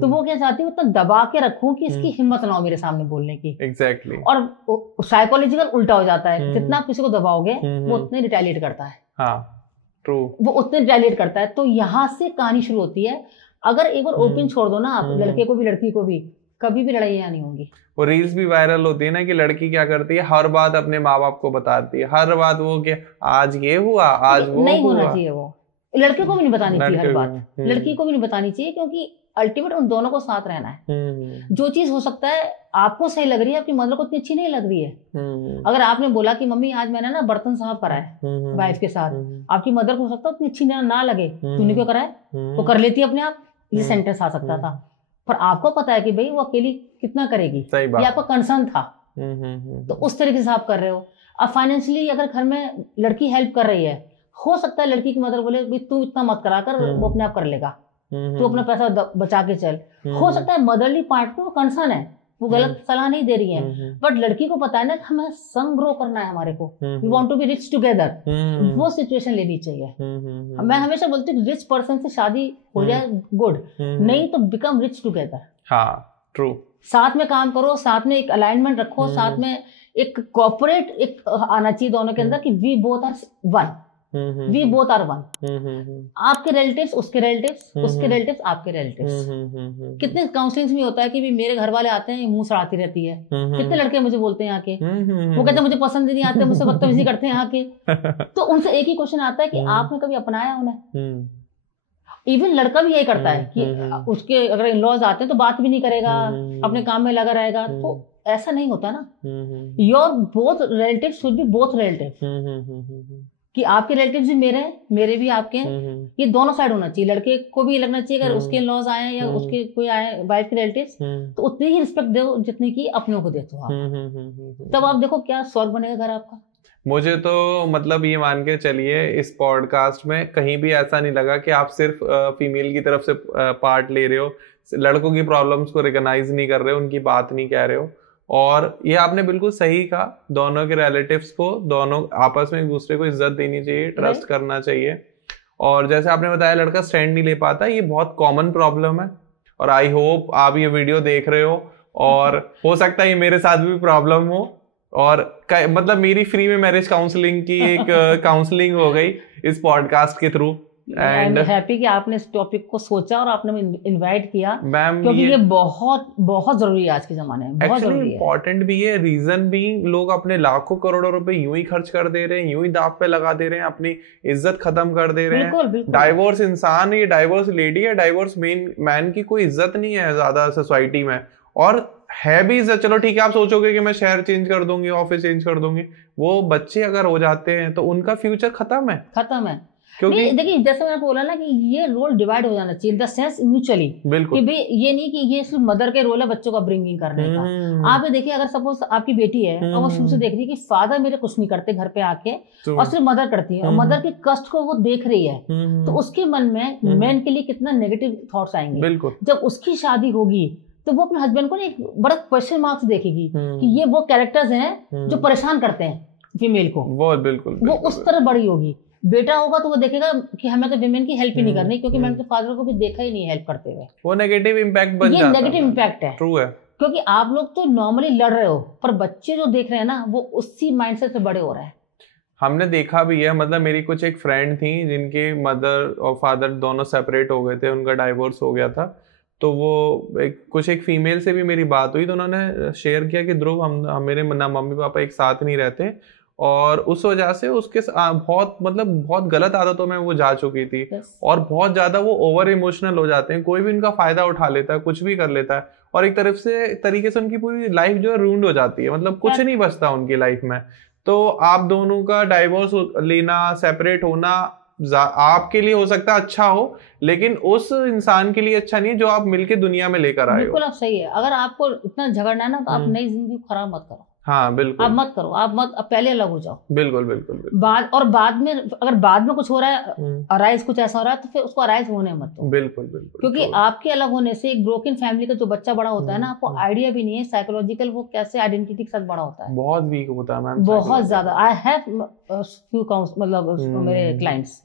तो वो क्या चाहती है, उतना दबा के रखूं कि इसकी हिम्मत ना हो मेरे सामने बोलने की। एग्जैक्टली। और साइकोलॉजिकल उल्टा हो जाता है, जितना आप किसी को दबाओगे वो उतने रिटेलिएट करता है। हाँ, ट्रू, वो उतने रिटेलिएट करता है। तो यहाँ से कहानी शुरू होती है। अगर एक बार ओपन छोड़ दो ना आप, लड़के को भी लड़की को भी, कभी भी लड़ाइयाँ नहीं होंगी। वो रील्स भी वायरल होती है ना कि लड़की क्या करती है, हर बात अपने माँ बाप को बताती है, हर बात वो कि आज ये हुआ, आज वो नहीं होना चाहिए। वो लड़के को भी नहीं बतानी चाहिए हर बात, लड़की को भी नहीं बतानी चाहिए, क्योंकि अल्टीमेट उन दोनों को साथ रहना है। जो चीज हो सकता है आपको सही लग रही है, आपकी मदर को इतनी अच्छी नहीं लग रही है। अगर आपने बोला कि मम्मी आज मैंने ना बर्तन साफ करा है वाइफ के साथ, आपकी मदर को हो सकता है उतनी अच्छी ना लगे, तूने क्यों करा है, तो कर लेती अपने आप, ये सेंटेंस आ सकता था। पर आपको पता है कि भाई वो अकेली कितना करेगी, ये आपका कंसर्न था, तो उस तरीके से आप कर रहे हो। अब फाइनेंशियली अगर घर में लड़की हेल्प कर रही है, हो सकता है लड़की की मदर बोले भाई तू इतना मत करा कर, वो अपने आप कर लेगा, तू अपना पैसा बचा के चल। हो सकता है मदरली पार्ट को कंसर्न है, वो गलत सलाह नहीं दे रही है, बट लड़की को पता है ना कि हमें संग ग्रो करना है, हमारे को we want to be rich together, वो सिचुएशन लेनी चाहिए। मैं हमेशा बोलती हूँ रिच पर्सन से शादी हो जाए गुड, नहीं तो बिकम रिच टुगेदर। हाँ, ट्रू। साथ में काम करो, साथ में एक अलाइनमेंट रखो, साथ में एक कॉर्पोरेट एक आना चाहिए दोनों के अंदर कि we both are one, we both are one. आपके रिलेटिव्स उसके रिलेटिव्स, उसके रिलेटिव्स आपके रिलेटिव्स। कितने काउंसलिंग में होता है कि भी मेरे घर वाले आते हैं, मुंह सड़ाती रहती है। कितने लड़के मुझे बोलते हैं आके, वो कहते हैं मुझे पसंद नहीं आते, मुझसे बदतमीजी करते हैं यहाँ के। तो उनसे एक ही क्वेश्चन आता है कि आपने कभी अपनाया उन्हें? इवन लड़का भी यही करता है कि उसके अगर इन लॉज आते हैं तो बात भी नहीं करेगा, अपने काम में लगा रहेगा। तो ऐसा नहीं होता ना। Your both relative should be both relative, कि आपके रिलेटिव्स भी मेरे हैं, मेरे भी आपके हैं। ये दोनों साइड होना चाहिए। लड़के को भी लगना चाहिए अगर उसके लॉज आए या उसके कोई आए वाइफ के रिलेटिव्स, तो उतनी ही रिस्पेक्ट दो जितनी की अपनों को देते हो आप। तब आप देखो क्या स्वर्ग बनेगा घर आपका। मुझे तो मतलब ये मान के चलिए इस पॉडकास्ट में कहीं भी ऐसा नहीं लगा कि आप सिर्फ फीमेल की तरफ से पार्ट ले रहे हो, लड़कों की प्रॉब्लम्स को रिकॉग्नाइज नहीं कर रहे हो, उनकी बात नहीं कह रहे हो। और ये आपने बिल्कुल सही कहा, दोनों के रिलेटिव्स को, दोनों आपस में एक दूसरे को इज्जत देनी चाहिए, ट्रस्ट करना चाहिए। और जैसे आपने बताया लड़का स्टैंड नहीं ले पाता, ये बहुत कॉमन प्रॉब्लम है। और आई होप आप ये वीडियो देख रहे हो, और हो सकता है ये मेरे साथ भी प्रॉब्लम हो, और मतलब मेरी फ्री में मैरिज काउंसलिंग की एक काउंसलिंग हो गई इस पॉडकास्ट के थ्रू। एंड हैप्पी कि आपने इस टॉपिक को सोचा और आपने इनवाइट किया, क्योंकि ये बहुत बहुत जरूरी है आज के जमाने में, बहुत जरूरी है, इम्पोर्टेंट भी है। रीजन भी, लोग अपने लाखों करोड़ों रुपए यूं ही खर्च कर दे रहे हैं, यूं ही दाव पे लगा दे रहे हैं, अपनी इज्जत खत्म कर दे रहे हैं। डाइवोर्स इंसान, ये डाइवोर्स लेडी है, डाइवोर्स मैन की कोई इज्जत नहीं है ज्यादा सोसाइटी में। और है भी इज्जत, चलो ठीक है, आप सोचोगे कि मैं शहर चेंज कर दूंगी, ऑफिस चेंज कर दूंगी, वो बच्चे अगर हो जाते हैं तो उनका फ्यूचर खत्म है। क्योंकि देखिए जैसे मैंने बोला ना कि ये रोल डिवाइड हो जाना चाहिए, द सेंस म्यूचुअली, बिल्कुल, कि भाई ये नहीं कि ये सिर्फ मदर के रोल है बच्चों का ब्रिंगिंग करने का। आप ये देखिए, अगर सपोज आपकी बेटी है और वो शुरू से देख रही है कि फादर मेरे कुछ नहीं करते घर पे आके, और सिर्फ मदर करती है, और मदर के कष्ट को वो देख रही है, तो उसके मन में मैन के लिए कितना नेगेटिव थॉट्स आएंगे। जब उसकी शादी होगी तो वो अपने हस्बैंड को एक बड़ा क्वेश्चन मार्क्स देखेगी कि ये वो कैरेक्टर्स हैं जो परेशान करते हैं फीमेल को, वो बिल्कुल उस तरह बड़ी होगी। बेटा होगा तो वो देखेगा कि हमें तो विमेन की हेल्प ही नहीं करनी, क्योंकि मैंने तो फादर को भी देखा ही नहीं हेल्प करते हुए। वो नेगेटिव इम्पैक्ट बन जाता है। ये नेगेटिव इम्पैक्ट है, ट्रू है, क्योंकि आप लोग तो नॉर्मली लड़ रहे हो, पर बच्चे जो देख रहे हैं ना वो उसी माइंडसेट से बड़े हो रहे हैं। हमने देखा भी है, मतलब मेरी कुछ एक फ्रेंड थी जिनके मदर और फादर दोनों सेपरेट हो गए थे, उनका डाइवोर्स हो गया था। तो वो एक फीमेल से भी मेरी बात हुई, तो उन्होंने शेयर किया कि ध्रुव हम मेरे ना मम्मी पापा एक साथ नहीं रहते, और उस वजह से उसके बहुत गलत आदतों में वो जा चुकी थी। और बहुत ज्यादा वो ओवर इमोशनल हो जाते हैं, कोई भी उनका फायदा उठा लेता है, कुछ भी कर लेता है, और एक तरीके से उनकी पूरी लाइफ जो है रूंड हो जाती है, मतलब कुछ नहीं बचता उनकी लाइफ में। तो आप दोनों का डाइवोर्स लेना, सेपरेट होना आपके लिए हो सकता है अच्छा हो, लेकिन उस इंसान के लिए अच्छा नहीं है जो आप मिलके दुनिया में लेकर आए हो। बिल्कुल आप सही है, अगर आपको इतना झगड़ना है ना तो आप नई जिंदगी खराब मत करो। हाँ बिल्कुल, आप मत करो, अब पहले अलग हो जाओ। बिल्कुल बिल्कुल, बाद में अगर बाद में कुछ हो रहा है, अराइज कुछ ऐसा हो रहा है, तो फिर उसको अराइज होने मत दो। बिल्कुल, क्योंकि आपके अलग होने से एक ब्रोकन फैमिली का जो बच्चा बड़ा होता है ना, आपको आइडिया भी नहीं है साइकोलॉजिकल वो कैसे आइडेंटिटी के साथ बड़ा होता है। बहुत वीक होता है मैम, बहुत ज्यादा। आई हैव फ्यू मतलब मेरे क्लाइंट्स,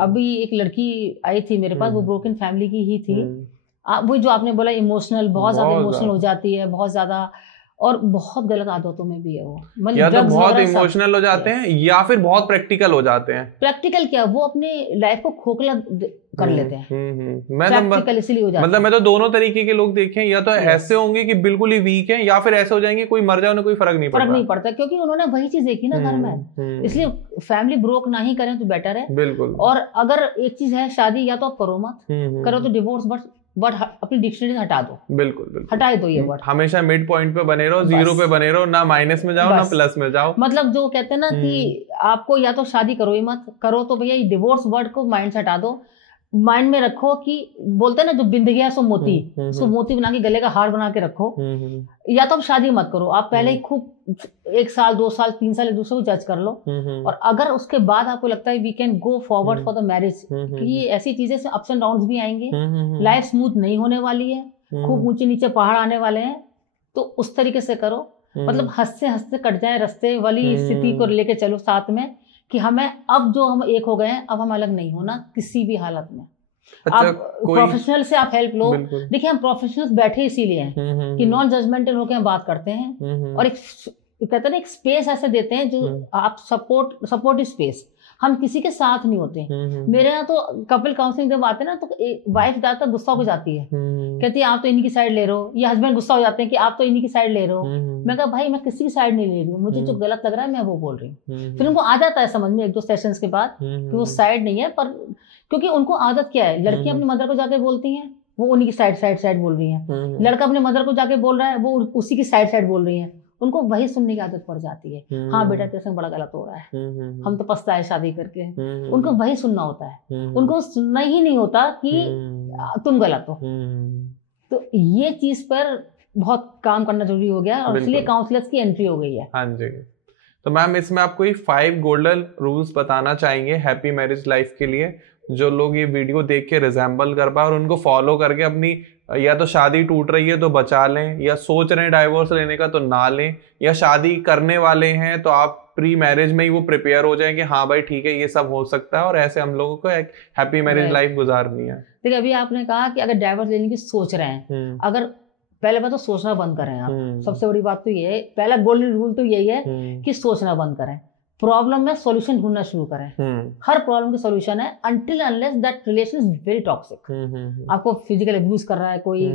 अभी एक लड़की आई थी मेरे पास, वो ब्रोकन फैमिली की ही थी। वो जो आपने बोला इमोशनल, बहुत ज्यादा इमोशनल हो जाती है, बहुत ज्यादा, और बहुत गलत आदतों में भी है वो, मतलब या तो बहुत इमोशनल हो जाते हैं या फिर बहुत प्रैक्टिकल हो जाते हैं। प्रैक्टिकल क्या, वो अपने लाइफ को खोखला कर लेते हैं। प्रैक्टिकल इसलिए हो जाता है। मतलब मैं तो दोनों तरीके के लोग देखे हैं, या तो ऐसे होंगे कि बिल्कुल ही वीक हैं, या फिर ऐसे हो जाएंगे कोई मर जाए उन्हें कोई फर्क नहीं पड़ता, क्योंकि उन्होंने वही चीज देखी ना घर में। इसलिए फैमिली ब्रोक ना ही करें तो बेटर है। बिल्कुल। और अगर एक चीज है, शादी या तो आप करो मत, करो तो डिवोर्स बट अपनी डिक्शनरी हटा दो। बिल्कुल हटा दो ये वर्ड। हमेशा मिड पॉइंट पे बने रहो, जीरो पे बने रहो, ना माइनस में जाओ ना प्लस में जाओ। मतलब जो कहते हैं ना कि आपको या तो शादी करो ही मत, करो तो भैया डिवोर्स वर्ड को माइंड से हटा दो। माइंड में रखो कि बोलते हैं ना जो बिंद गया सो मोती, उसको मोती बना के गले का हार बना के रखो। या तो आप शादी मत करो, आप पहले ही खूब 1 साल 2 साल 3 साल एक दूसरे को जज कर लो, और अगर उसके बाद आपको लगता है we can go forward for the marriage, कि ऐसी चीजें से अप्स एंड डाउन्स भी आएंगे, लाइफ स्मूथ नहीं होने वाली है, खूब ऊंचे नीचे पहाड़ आने वाले हैं, तो उस तरीके से करो। मतलब हंसते हंसते कट जाए रास्ते वाली स्थिति को लेके चलो साथ में, कि हमें अब जो हम एक हो गए हैं, अब हम अलग नहीं होना किसी भी हालत में। आप प्रोफेशनल से आप हेल्प लो। देखिए हम प्रोफेशनल्स बैठे इसीलिए हैं कि नॉन जजमेंटल होकर हम बात करते हैं, और एक कहते हैं ना एक स्पेस ऐसे देते हैं जो आप सपोर्टिव स्पेस। हम किसी के साथ नहीं होते। मेरे यहाँ तो कपल काउंसलिंग जब आते हैं ना, तो वाइफ ज्यादातर गुस्सा हो जाती है, कहती है आप तो इन्हीं की साइड ले रहे हो, या हस्बैंड गुस्सा हो जाते हैं कि आप तो इन्हीं की साइड ले रहे हो। मैं कहा भाई मैं किसी की साइड नहीं ले रही हूँ, मुझे जो गलत लग रहा है मैं वो बोल रही हूँ। फिर उनको आ जाता है समझ में 1-2 सेशंस के बाद कि वो साइड नहीं है, पर क्योंकि उनको आदत क्या है, लड़कियां अपनी मदर को जाके बोलती हैं, वो उन्हीं की साइड बोल रही है, लड़का अपने मदर को जाके बोल रहा है, वो उसी की साइड बोल रही है, उनको वही सुनने की आदत पड़ जाती है। हाँ बेटा तेरे संग बड़ा गलत हो रहा है, हम तो पछताए शादी करके। उनको वही सुनना होता है, उनको सुनना ही नहीं होता कि तुम गलत हो। तो ये चीज पर बहुत काम करना जरूरी हो गया, और इसलिए काउंसलर्स की एंट्री हो गई है। हाँ जी। तो मैम इसमें आप कोई 5 गोल्डन रूल्स बताना चाहेंगे हैप्पी मैरिज लाइफ के लिए, जो लोग ये वीडियो देख के रिजेंबल कर पाए और उनको फॉलो करके अपनी या तो शादी टूट रही है तो बचा लें, या सोच रहे हैं डाइवोर्स लेने का तो ना लें, या शादी करने वाले हैं तो आप प्री मैरिज में ही वो प्रिपेयर हो जाएं कि हाँ भाई ठीक है ये सब हो सकता है और ऐसे हम लोगों को एक हैप्पी मैरिज लाइफ गुजारनी है। देखिए अभी आपने कहा कि अगर डाइवोर्स लेने की सोच रहे हैं, अगर पहले बात तो सोचना बंद करें आप। सबसे बड़ी बात तो ये है, पहला गोल्डन रूल तो यही है कि सोचना बंद करें, प्रॉब्लम में सॉल्यूशन ढूंढना शुरू करें। हर प्रॉब्लम की सॉल्यूशन है until unless that relation is very toxic. आपको फिजिकल अब्यूज कर रहा है, कोई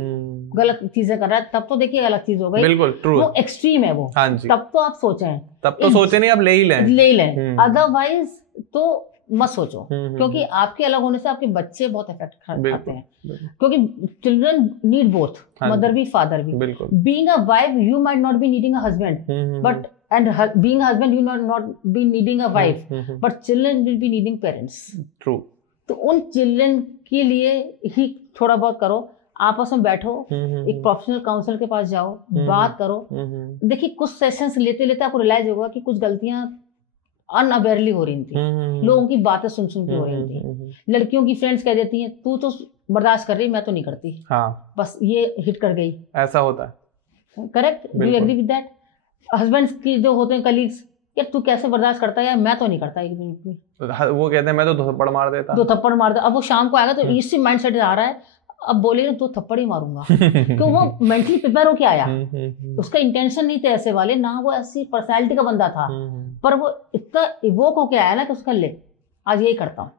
गलत चीजें कर रहा है, तब तो देखिए अलग चीज हो गई, बिल्कुल ट्रू, वो एक्सट्रीम है वो। तब तो आप सोचें, तब तो सोचे नहीं, आप ले ही लें, अदरवाइज तो मत सोचो, क्योंकि आपके अलग होने से आपके बच्चे बहुत इफेक्ट खाते हैं, क्योंकि चिल्ड्रन नीड बोथ, मदर भी फादर भी। Being a wife you might not be needing a husband, but and being a husband you not be needing a wife, but children will be needing parents. True. तो उन children के लिए ही थोड़ा बहुत करो, आपस में बैठो, एक प्रोफेशनल काउंसलर के पास जाओ, बात करो। देखिए कुछ सेशंस लेते लेते आपको रियलाइज होगा कि कुछ गलतियां अनअवेयरली हो रही थी, लोगों की बातें सुन सुन के हो रही थी। लड़कियों की फ्रेंड्स कह देती हैं तू तो बर्दाश्त कर रही, मैं तो नहीं करती, हाँ बस ये हिट कर गई, ऐसा होता है। Correct, do you agree with that? Husbands की जो होते हैं कलीग्स, यार तू कैसे बर्दाश्त करता है, यार मैं तो नहीं करता एक दिन भी, वो कहते हैं मैं तो दो थप्पड़ मार देता। अब वो शाम को आएगा तो इसी माइंड सेट आ रहा है, अब बोलेगा तो थप्पड़ ही मारूंगा क्यों? वो मेंटली प्रिपेयर होके आया, उसका इंटेंशन नहीं थे ऐसे वाले, ना वो ऐसी पर्सनैलिटी का बंदा था, पर वो इतना इवोक होके आया ना कि उसका ले आज यही करता हूँ।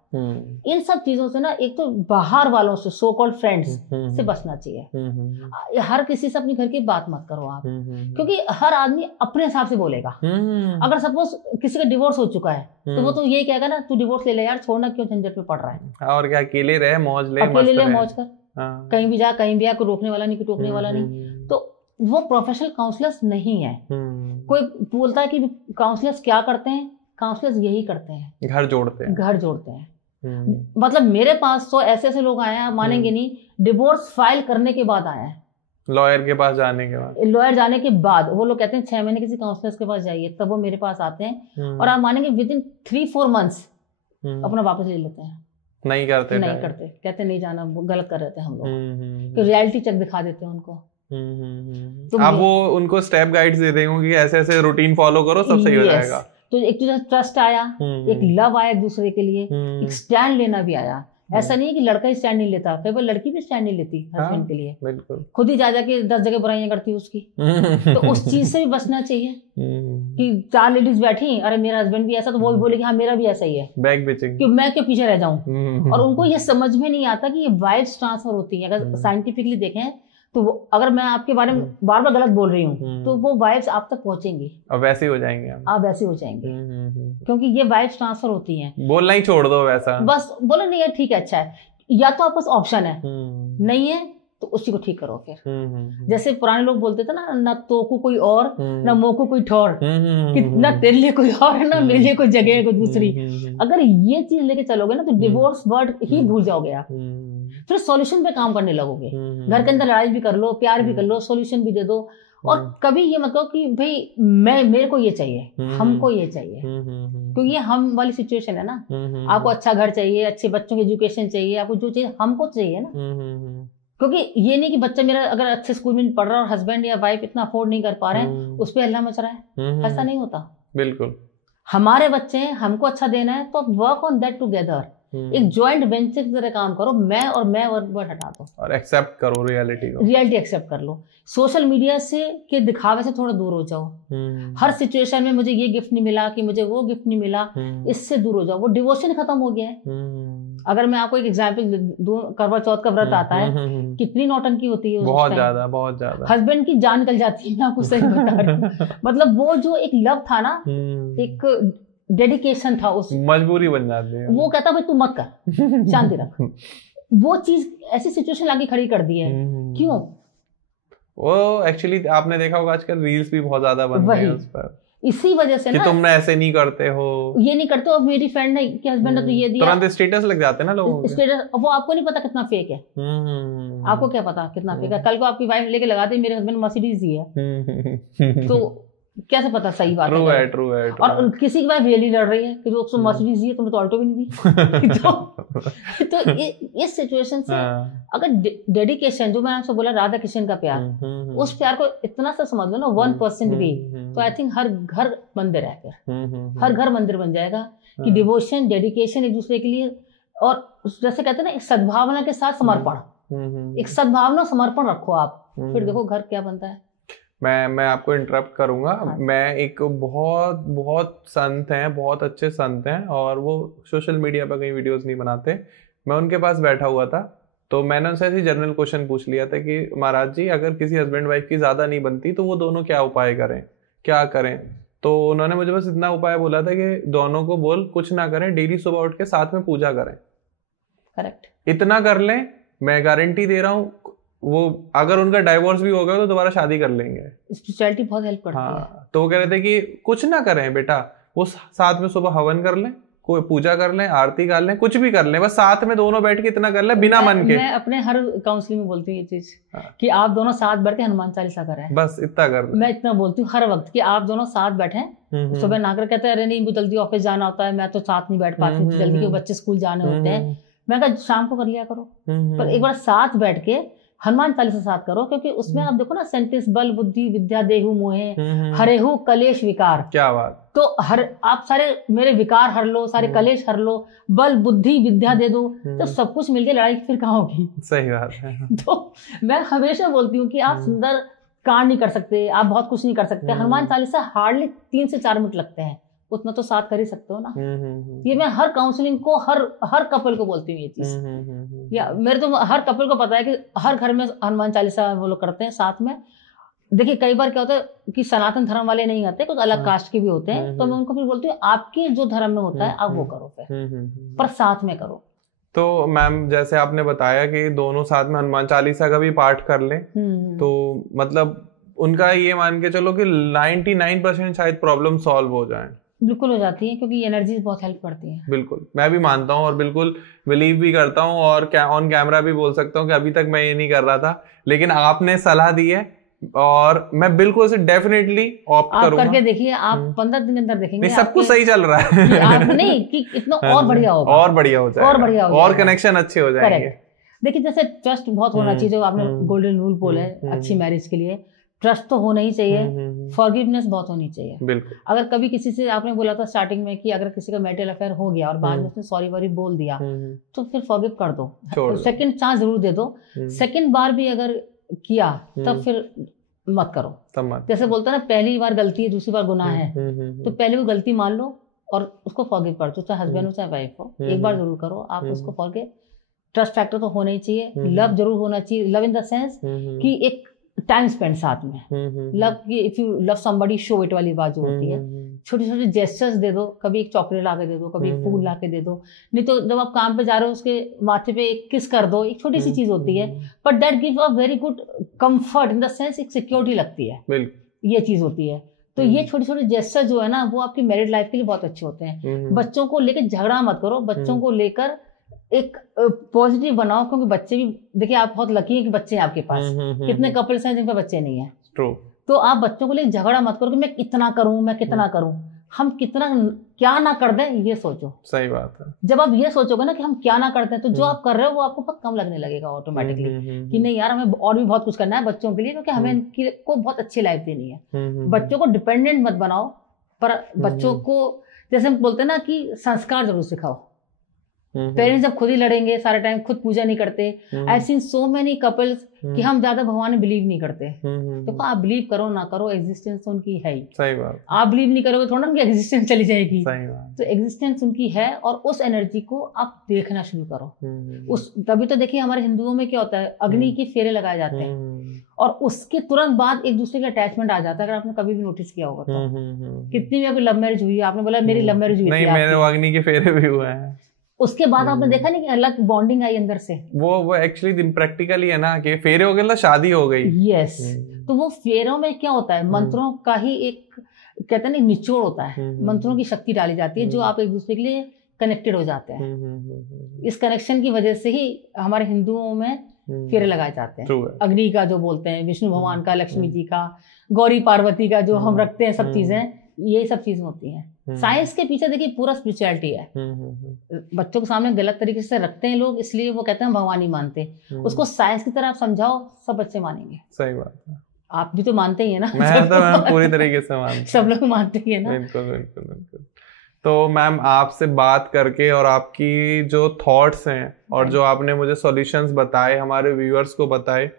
इन सब चीजों से ना, एक तो बाहर वालों से, सो कॉल्ड फ्रेंड्स से बचना चाहिए। हर किसी से अपनी घर की बात मत करो आप, क्योंकि हर आदमी अपने हिसाब से बोलेगा। अगर सपोज किसी का डिवोर्स हो चुका है तो वो तो यही कहेगा ना, तू डिवोर्स ले ले यार, छोड़ना क्यों झंझट में पड़ रहा है, और क्या अकेले रहे मौज ले, अकेले ले मौज कर, कहीं भी जा कहीं भी आ, कोई रोकने वाला नहीं, कोई टोकने वाला नहीं। तो वो प्रोफेशनल काउंसलर्स नहीं है। कोई बोलता है कि काउंसलर्स क्या करते हैं, काउंसलर्स यही करते हैं, घर जोड़ते हैं। मतलब मेरे पास तो ऐसे ऐसे लोग आए हैं, आप मानेंगे नहीं, डिवोर्स फाइल करने के बाद आए हैं, लॉयर के पास जाने के बाद वो लोग कहते हैं 6 महीने किसी काउंसलर्स के पास जाइए, तब वो मेरे पास आते हैं, और आप मानेंगे विद इन 3-4 मंथ्स अपना वापस ले लेते हैं। नहीं करते, कहते नहीं जाना, गलत कर रहे थे हम लोग, तो रियलिटी चेक दिखा देते हैं उनको। तो आप वो उनको स्टेप गाइड्स दे देंगे कि ऐसे ऐसे रूटीन फॉलो करो, सब सही हो जाएगा। तो एक तो ट्रस्ट आया, एक लव आया एक दूसरे के लिए, एक स्टैंड लेना भी आया। ऐसा नहीं है कि लड़का ही स्टैंड नहीं लेता, कई बार लड़की भी स्टैंड नहीं लेती हस्बैंड के लिए, बिल्कुल खुद ही जा जाके 10 जगह बुराइयां करती है उसकी। तो उस चीज से भी बचना चाहिए कि 4 लेडीज बैठी, अरे मेरा हस्बैंड भी ऐसा, तो वो भी बोले कि हाँ मेरा भी ऐसा ही है, बैक बिचिंग, कि मैं क्यों पीछे रह जाऊं। और उनको ये समझ में नहीं आता कि ये वाइब्स ट्रांसफर होती है। अगर साइंटिफिकली देखें तो अगर मैं आपके बारे में बार बार गलत बोल रही हूँ तो वो वाइब्स आप तक पहुंचेंगी, और वैसे ही हो जाएंगे आप वैसे हो जाएंगे, क्योंकि ये वाइब्स ट्रांसफर होती हैं। बोलना ही छोड़ दो, वैसा बस बोलो नहीं है ठीक है, अच्छा है, या तो आपके पास ऑप्शन है, नहीं है तो उसी को ठीक करो फिर। जैसे पुराने लोग बोलते थे ना तो को कोई और, ना मोह को कोई ठौर, कि ना तेरे लिए कोई और है, ना मेरे लिए कोई जगह है कोई दूसरी। अगर ये चीज लेके चलोगे ना तो डिवोर्स वर्ड ही भूल जाओगे आप, फिर सॉल्यूशन पे काम करने लगोगे। घर के अंदर लड़ाई भी कर लो, प्यार भी कर लो, सॉल्यूशन भी दे दो, और कभी ये मत कहो कि भाई मेरे को ये चाहिए, हमको ये चाहिए, क्योंकि ये हम वाली सिचुएशन है ना। आपको अच्छा घर चाहिए, अच्छे बच्चों की एजुकेशन चाहिए, आपको जो चाहिए हमको चाहिए ना, क्योंकि ये नहीं कि बच्चा मेरा अगर अच्छे स्कूल में पढ़ रहा है और हस्बैंड या वाइफ इतना अफोर्ड नहीं कर पा रहे हैं, उस पर अल्लाह मच रहा है, ऐसा नहीं होता। बिल्कुल, हमारे बच्चे हैं, हमको अच्छा देना है, तो वर्क ऑन दैट टुगेदर, एक जॉइंट वेंचर की तरह काम करो। मैं वर्ड हटा दो और एक्सेप्ट करो रियलिटी एक्सेप्ट कर लो। सोशल मीडिया से के दिखावे से थोड़ा दूर हो जाओ। हर सिचुएशन में मुझे ये गिफ्ट नहीं मिला, कि मुझे वो गिफ्ट नहीं मिला, इससे दूर हो जाओ। वो डिवोशन खत्म हो गया है। अगर मैं आपको एक एग्जांपल दूं, करवा चौथ का व्रत आता है, कितनी नौटंकी होती है, बहुत ज्यादा हस्बैंड की जान निकल जाती है, मैं आपको सही बता रही हूं। मतलब वो जो एक लव था ना, एक डेडिकेशन था, उस मजबूरी बन जाती है। वो कहता भाई तू मत कर, शांति रख। वो चीज ऐसी सिचुएशन लाके खड़ी कर दी है। क्यों? वो एक्चुअली आपने देखा होगा आजकल रील्स भी बहुत ज्यादा बन रही है उस पर, इसी वजह से कि ना तुम ऐसे नहीं करते हो, ये नहीं करते हो। मेरी फ्रेंड ने कि हस्बैंड ने तो ये दिया, तुरंत स्टेटस लग जाते हैं ना लोगों के। स्टेटस वो आपको नहीं पता कितना फेक है। आपको क्या पता कितना फेक है? कल को आपकी वाइफ लेके लगाते मेरे हस्बैंड मर्सिडीज ही है, तो कैसे पता सही बात ट्रू है? है, ट्रू है। और किसी की बात रियली लड़ रही है कि जो उसको मर्सिडीज दी है, तुमने तो ऑल्टो भी नहीं दी। तो इस सिचुएशन से अगर डेडिकेशन, जो मैंने आपसे बोला राधा कृष्ण का प्यार, उस प्यार को इतना सा समझ लो ना, 1% भी, तो आई थिंक हर घर मंदिर है, फिर हर घर मंदिर बन जाएगा कि डिवोशन, डेडिकेशन एक दूसरे के लिए, और जैसे कहते हैं ना, एक सद्भावना के साथ समर्पण, एक सद्भावना समर्पण रखो आप, फिर देखो घर क्या बनता है। मैं आपको इंटरप्ट करूंगा। हाँ। मैं एक बहुत बहुत संत हैं, बहुत अच्छे संत हैं, और वो सोशल मीडिया पर कहीं वीडियोस नहीं बनाते। मैं उनके पास बैठा हुआ था, तो मैंने उनसे ऐसी जनरल क्वेश्चन पूछ लिया था कि महाराज जी, अगर किसी हस्बैंड वाइफ की ज्यादा नहीं बनती तो वो दोनों क्या उपाय करें, क्या करें? तो उन्होंने मुझे बस इतना उपाय बोला था कि दोनों को बोल कुछ ना करें, डेली सुबह उठ के साथ में पूजा करें। करेक्ट। इतना कर लें, मैं गारंटी दे रहा हूँ, वो अगर उनका डाइवोर्स भी हो गया तो दोबारा शादी कर लेंगे। स्पिरिचुअलिटी बहुत हेल्प करती है। तो वो कह रहे थे कि कुछ ना करें बेटा, वो साथ में सुबह हवन कर लें, कोई पूजा कर लें, आरती कर लें, कुछ भी कर लें, बस साथ में दोनों बैठ के इतना कर लें बिना मन के। मैं अपने हर काउंसलिंग में बोलती हूँ ये चीज कि आप दोनों साथ बैठ के हनुमान चालीसा करें, बस इतना कर लें। मैं इतना बोलती हूँ हर वक्त कि आप दोनों साथ बैठे। सुबह ना कर कहते हैं अरे नहीं मुझे जल्दी ऑफिस जाना होता है, मैं तो साथ नहीं बैठ पाती जल्दी, क्योंकि बच्चे स्कूल जाने होते हैं। मैं कहा शाम को कर लिया करो, पर एक बार साथ बैठ के हनुमान चालीसा साथ करो, क्योंकि उसमें आप देखो ना सेंटेंस, बल बुद्धि विद्या देहु मोहे हरेहु कलेश विकार। क्या बात। तो आप सारे मेरे विकार हर लो, सारे कलेश हर लो, बल बुद्धि विद्या दे दो, तो सब कुछ मिलके लड़ाई फिर कहाँ होगी? सही बात है। तो मैं हमेशा बोलती हूँ कि आप सुंदर कांड नहीं कर सकते, आप बहुत कुछ नहीं कर सकते, हनुमान चालीसा हार्डली 3 से 4 मिनट लगते हैं, उतना तो साथ कर ही सकते हो ना। ये मैं हर काउंसलिंग को, हर कपल को बोलती हूँ ये चीज। या मेरे तो हर कपल को पता है कि हर घर में हनुमान चालीसा वो लोग करते हैं साथ में। देखिए कई बार क्या होता है कि सनातन धर्म वाले नहीं आते, कुछ अलग कास्ट के भी होते हैं, तो मैं उनको फिर बोलती हूँ आपके जो धर्म में होता है आप वो करो, फिर पर साथ में करो। तो मैम जैसे आपने बताया कि दोनों साथ में हनुमान चालीसा का भी पाठ कर लें, तो मतलब उनका ये मान के चलो कि 99% शायद प्रॉब्लम सॉल्व हो जाए। बिल्कुल हो जाती है, क्योंकि एनर्जी बहुत हेल्प करती है। बिल्कुल, मैं भी मानता हूँ और बिल्कुल बिलीव भी करता हूँ, और ऑन कैमरा भी बोल सकता हूँ कि अभी तक मैं ये नहीं कर रहा था, लेकिन आपने सलाह दी है और मैं बिल्कुल उसे डेफिनेटली ऑप्ट करूंगा। करके देखिए, आप 15 दिन के अंदर देखेंगे सब कुछ सही चल रहा है। आप नहीं कि इतना और बढ़िया होगा, और बढ़िया हो जाएगा, और बढ़िया हो जाएगा, और कनेक्शन अच्छे हो जाएंगे। देखिए जैसे ट्रस्ट बहुत होना चाहिए, जो आपने गोल्डन रूल बोला है अच्छी मैरिज के लिए, ट्रस्ट तो होना ही चाहिए, फॉरगिवनेस बहुत होनी चाहिए। बिल्कुल। अगर कभी किसी से, आपने बोला था स्टार्टिंग में कि अगर किसी का मैरिटल अफेयर हो गया और बाद में उसने सॉरी वॉरी बोल दिया, तो फिर फॉरगिव कर दो, सेकंड चांस जरूर दे दो। सेकंड बार भी अगर किया तब फिर मत करो। जैसे बोलते हैं ना, पहली बार गलती है दूसरी बार गुनाह है, तो पहले वो गलती मान लो और उसको फॉरगिव कर दो, चाहे हस्बैंड हो चाहे वाइफ हो, एक बार जरूर करो आप उसको फॉरगिव। ट्रस्ट फैक्टर तो होना ही चाहिए, लव जरूर होना चाहिए, लव इन द सेंस कि एक टाइम स्पेंड साथ में। लव की, if you love somebody show it वाली बात जो होती है, छोटे छोटे जेस्चर्स दे दो, कभी एक चॉकलेट ला के दे दो, कभी एक फूल ला के दे दो, नहीं तो जब आप काम पे जा रहे हो उसके माथे पे एक किस कर दो, एक छोटी सी चीज होती है, but that give a very good comfort in the sense, एक सिक्योरिटी लगती है, ये चीज होती है। तो ये छोटे छोटे जेस्चर जो है ना, वो आपकी मैरिड लाइफ के लिए बहुत अच्छे होते हैं। बच्चों को लेकर झगड़ा मत करो, बच्चों को लेकर एक पॉजिटिव बनाओ, क्योंकि बच्चे भी, देखिए आप बहुत लकी हैं कि बच्चे हैं आपके पास, कितने कपल्स हैं जिनके बच्चे नहीं है। तो आप बच्चों को लेकर झगड़ा मत करो कि मैं कितना करूं, मैं कितना करूं, हम कितना क्या ना कर दें ये सोचो। सही बात है। जब आप ये सोचोगे ना कि हम क्या ना करते हैं, तो जो आप कर रहे हो वो आपको बहुत कम लगने लगेगा ऑटोमेटिकली, कि नहीं यार हमें और भी बहुत कुछ करना है बच्चों के लिए, क्योंकि हमें को बहुत अच्छी लाइफ देनी है। बच्चों को डिपेंडेंट मत बनाओ, पर बच्चों को, जैसे हम बोलते हैं ना कि संस्कार जरूर सिखाओ। पेरेंट्स जब खुद ही लड़ेंगे सारा टाइम, खुद पूजा नहीं करते, I have seen so many couples कि हम ज्यादा भगवान में बिलीव नहीं करते। तो आप बिलीव करो ना करो, एग्जिस्टेंस तो उनकी है ही। सही बात। आप बिलीव नहीं करोगे थोड़ा उनकी एग्जिस्टेंस चली जाएगी। सही बात। तो एग्जिस्टेंस उनकी है, और उस एनर्जी को आप देखना शुरू करो। उस तभी तो देखिए हमारे हिंदुओं में क्या होता है, अग्नि के फेरे लगाए जाते हैं, और उसके तुरंत बाद एक दूसरे का अटैचमेंट आ जाता है। अगर आपने कभी भी नोटिस किया होगा तो कितनी भी आपकी लव मैरिज हुई, आपने बोला मेरी लव मैरिज हुई, नहीं मेरे अग्नि के फेरे भी हुए हैं, उसके बाद आपने देखा नहीं कि अलग बॉन्डिंग आई अंदर से। वो एक्चुअली प्रैक्टिकली है ना कि फेरे हो गए तो शादी हो गई। यस। तो वो फेरों में क्या होता है, मंत्रों का ही एक, कहते हैं ना, निचोड़ होता है, मंत्रों की शक्ति डाली जाती है, जो आप एक दूसरे के लिए कनेक्टेड हो जाते हैं। इस कनेक्शन की वजह से ही हमारे हिंदुओं में फेरे लगाए जाते हैं। True है। अग्नि का जो बोलते हैं, विष्णु भगवान का, लक्ष्मी जी का, गौरी पार्वती का जो हम रखते हैं, सब चीजें ये सब चीजें होती हैं। साइंस के पीछे देखिए पूरा स्पिरिचुअलिटी है। बच्चों के सामने गलत तरीके से रखते हैं लोग, इसलिए वो कहते हैं भगवान ही मानते। उसको साइंस की तरह आप समझाओ, सब बच्चे मानेंगे। सही बात है। आप भी तो मानते ही है ना? मैं पूरी तरीके से मानता हूं। सब लोग मानते ही है ना? बिल्कुल बिल्कुल बिल्कुल। तो मैम आपसे बात करके और आपकी जो थॉट्स हैं और जो आपने मुझे सॉल्यूशंस बताए, हमारे व्यूअर्स को बताए,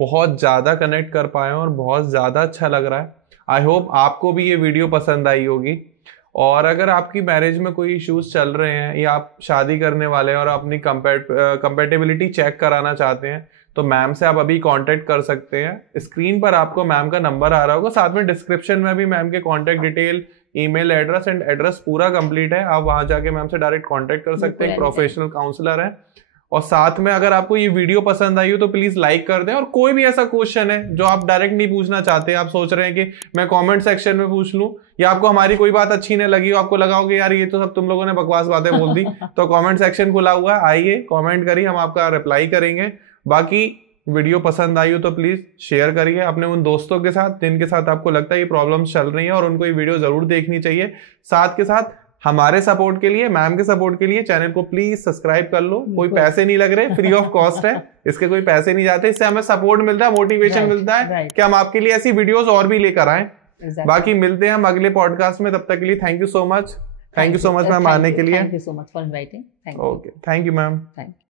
बहुत ज़्यादा कनेक्ट कर पाए और बहुत ज़्यादा अच्छा लग रहा है। आई होप आपको भी ये वीडियो पसंद आई होगी। और अगर आपकी मैरिज में कोई इश्यूज चल रहे हैं या आप शादी करने वाले हैं और अपनी कंपेटेबिलिटी चेक कराना चाहते हैं, तो मैम से आप अभी कांटेक्ट कर सकते हैं। स्क्रीन पर आपको मैम का नंबर आ रहा होगा, साथ में डिस्क्रिप्शन में भी मैम के contact detail, email address and address पूरा कंप्लीट है। आप वहां जाके मैम से डायरेक्ट कांटेक्ट कर सकते हैं, प्रोफेशनल काउंसलर है। और साथ में अगर आपको ये वीडियो पसंद आई हो तो प्लीज लाइक कर दें। और कोई भी ऐसा क्वेश्चन है जो आप डायरेक्ट नहीं पूछना चाहते, आप सोच रहे हैं कि मैं कमेंट सेक्शन में पूछ लूं, या आपको हमारी कोई बात अच्छी नहीं लगी हो, आपको लगा हो कि यार ये तो सब तुम लोगों ने बकवास बातें बोल दी, तो कमेंट सेक्शन खुला हुआ है, आइए कमेंट करिए, हम आपका रिप्लाई करेंगे। बाकी वीडियो पसंद आई हो तो प्लीज शेयर करिए अपने उन दोस्तों के साथ जिनके साथ आपको लगता है ये प्रॉब्लम्स चल रही है और उनको ये वीडियो जरूर देखनी चाहिए। साथ के साथ हमारे सपोर्ट के लिए, मैम के सपोर्ट के लिए चैनल को प्लीज सब्सक्राइब कर लो। कोई पैसे नहीं लग रहे, फ्री ऑफ कॉस्ट है, इसके कोई पैसे नहीं जाते। इससे हमें सपोर्ट मिलता है, मोटिवेशन मिलता है कि हम आपके लिए ऐसी वीडियोस और भी लेकर आए। बाकी मिलते हैं हम अगले पॉडकास्ट में, तब तक के लिए thank you so much. Thank you so much ma'am आने के लिए। Thank you so much for inviting. Okay, thank you ma'am. Thank you.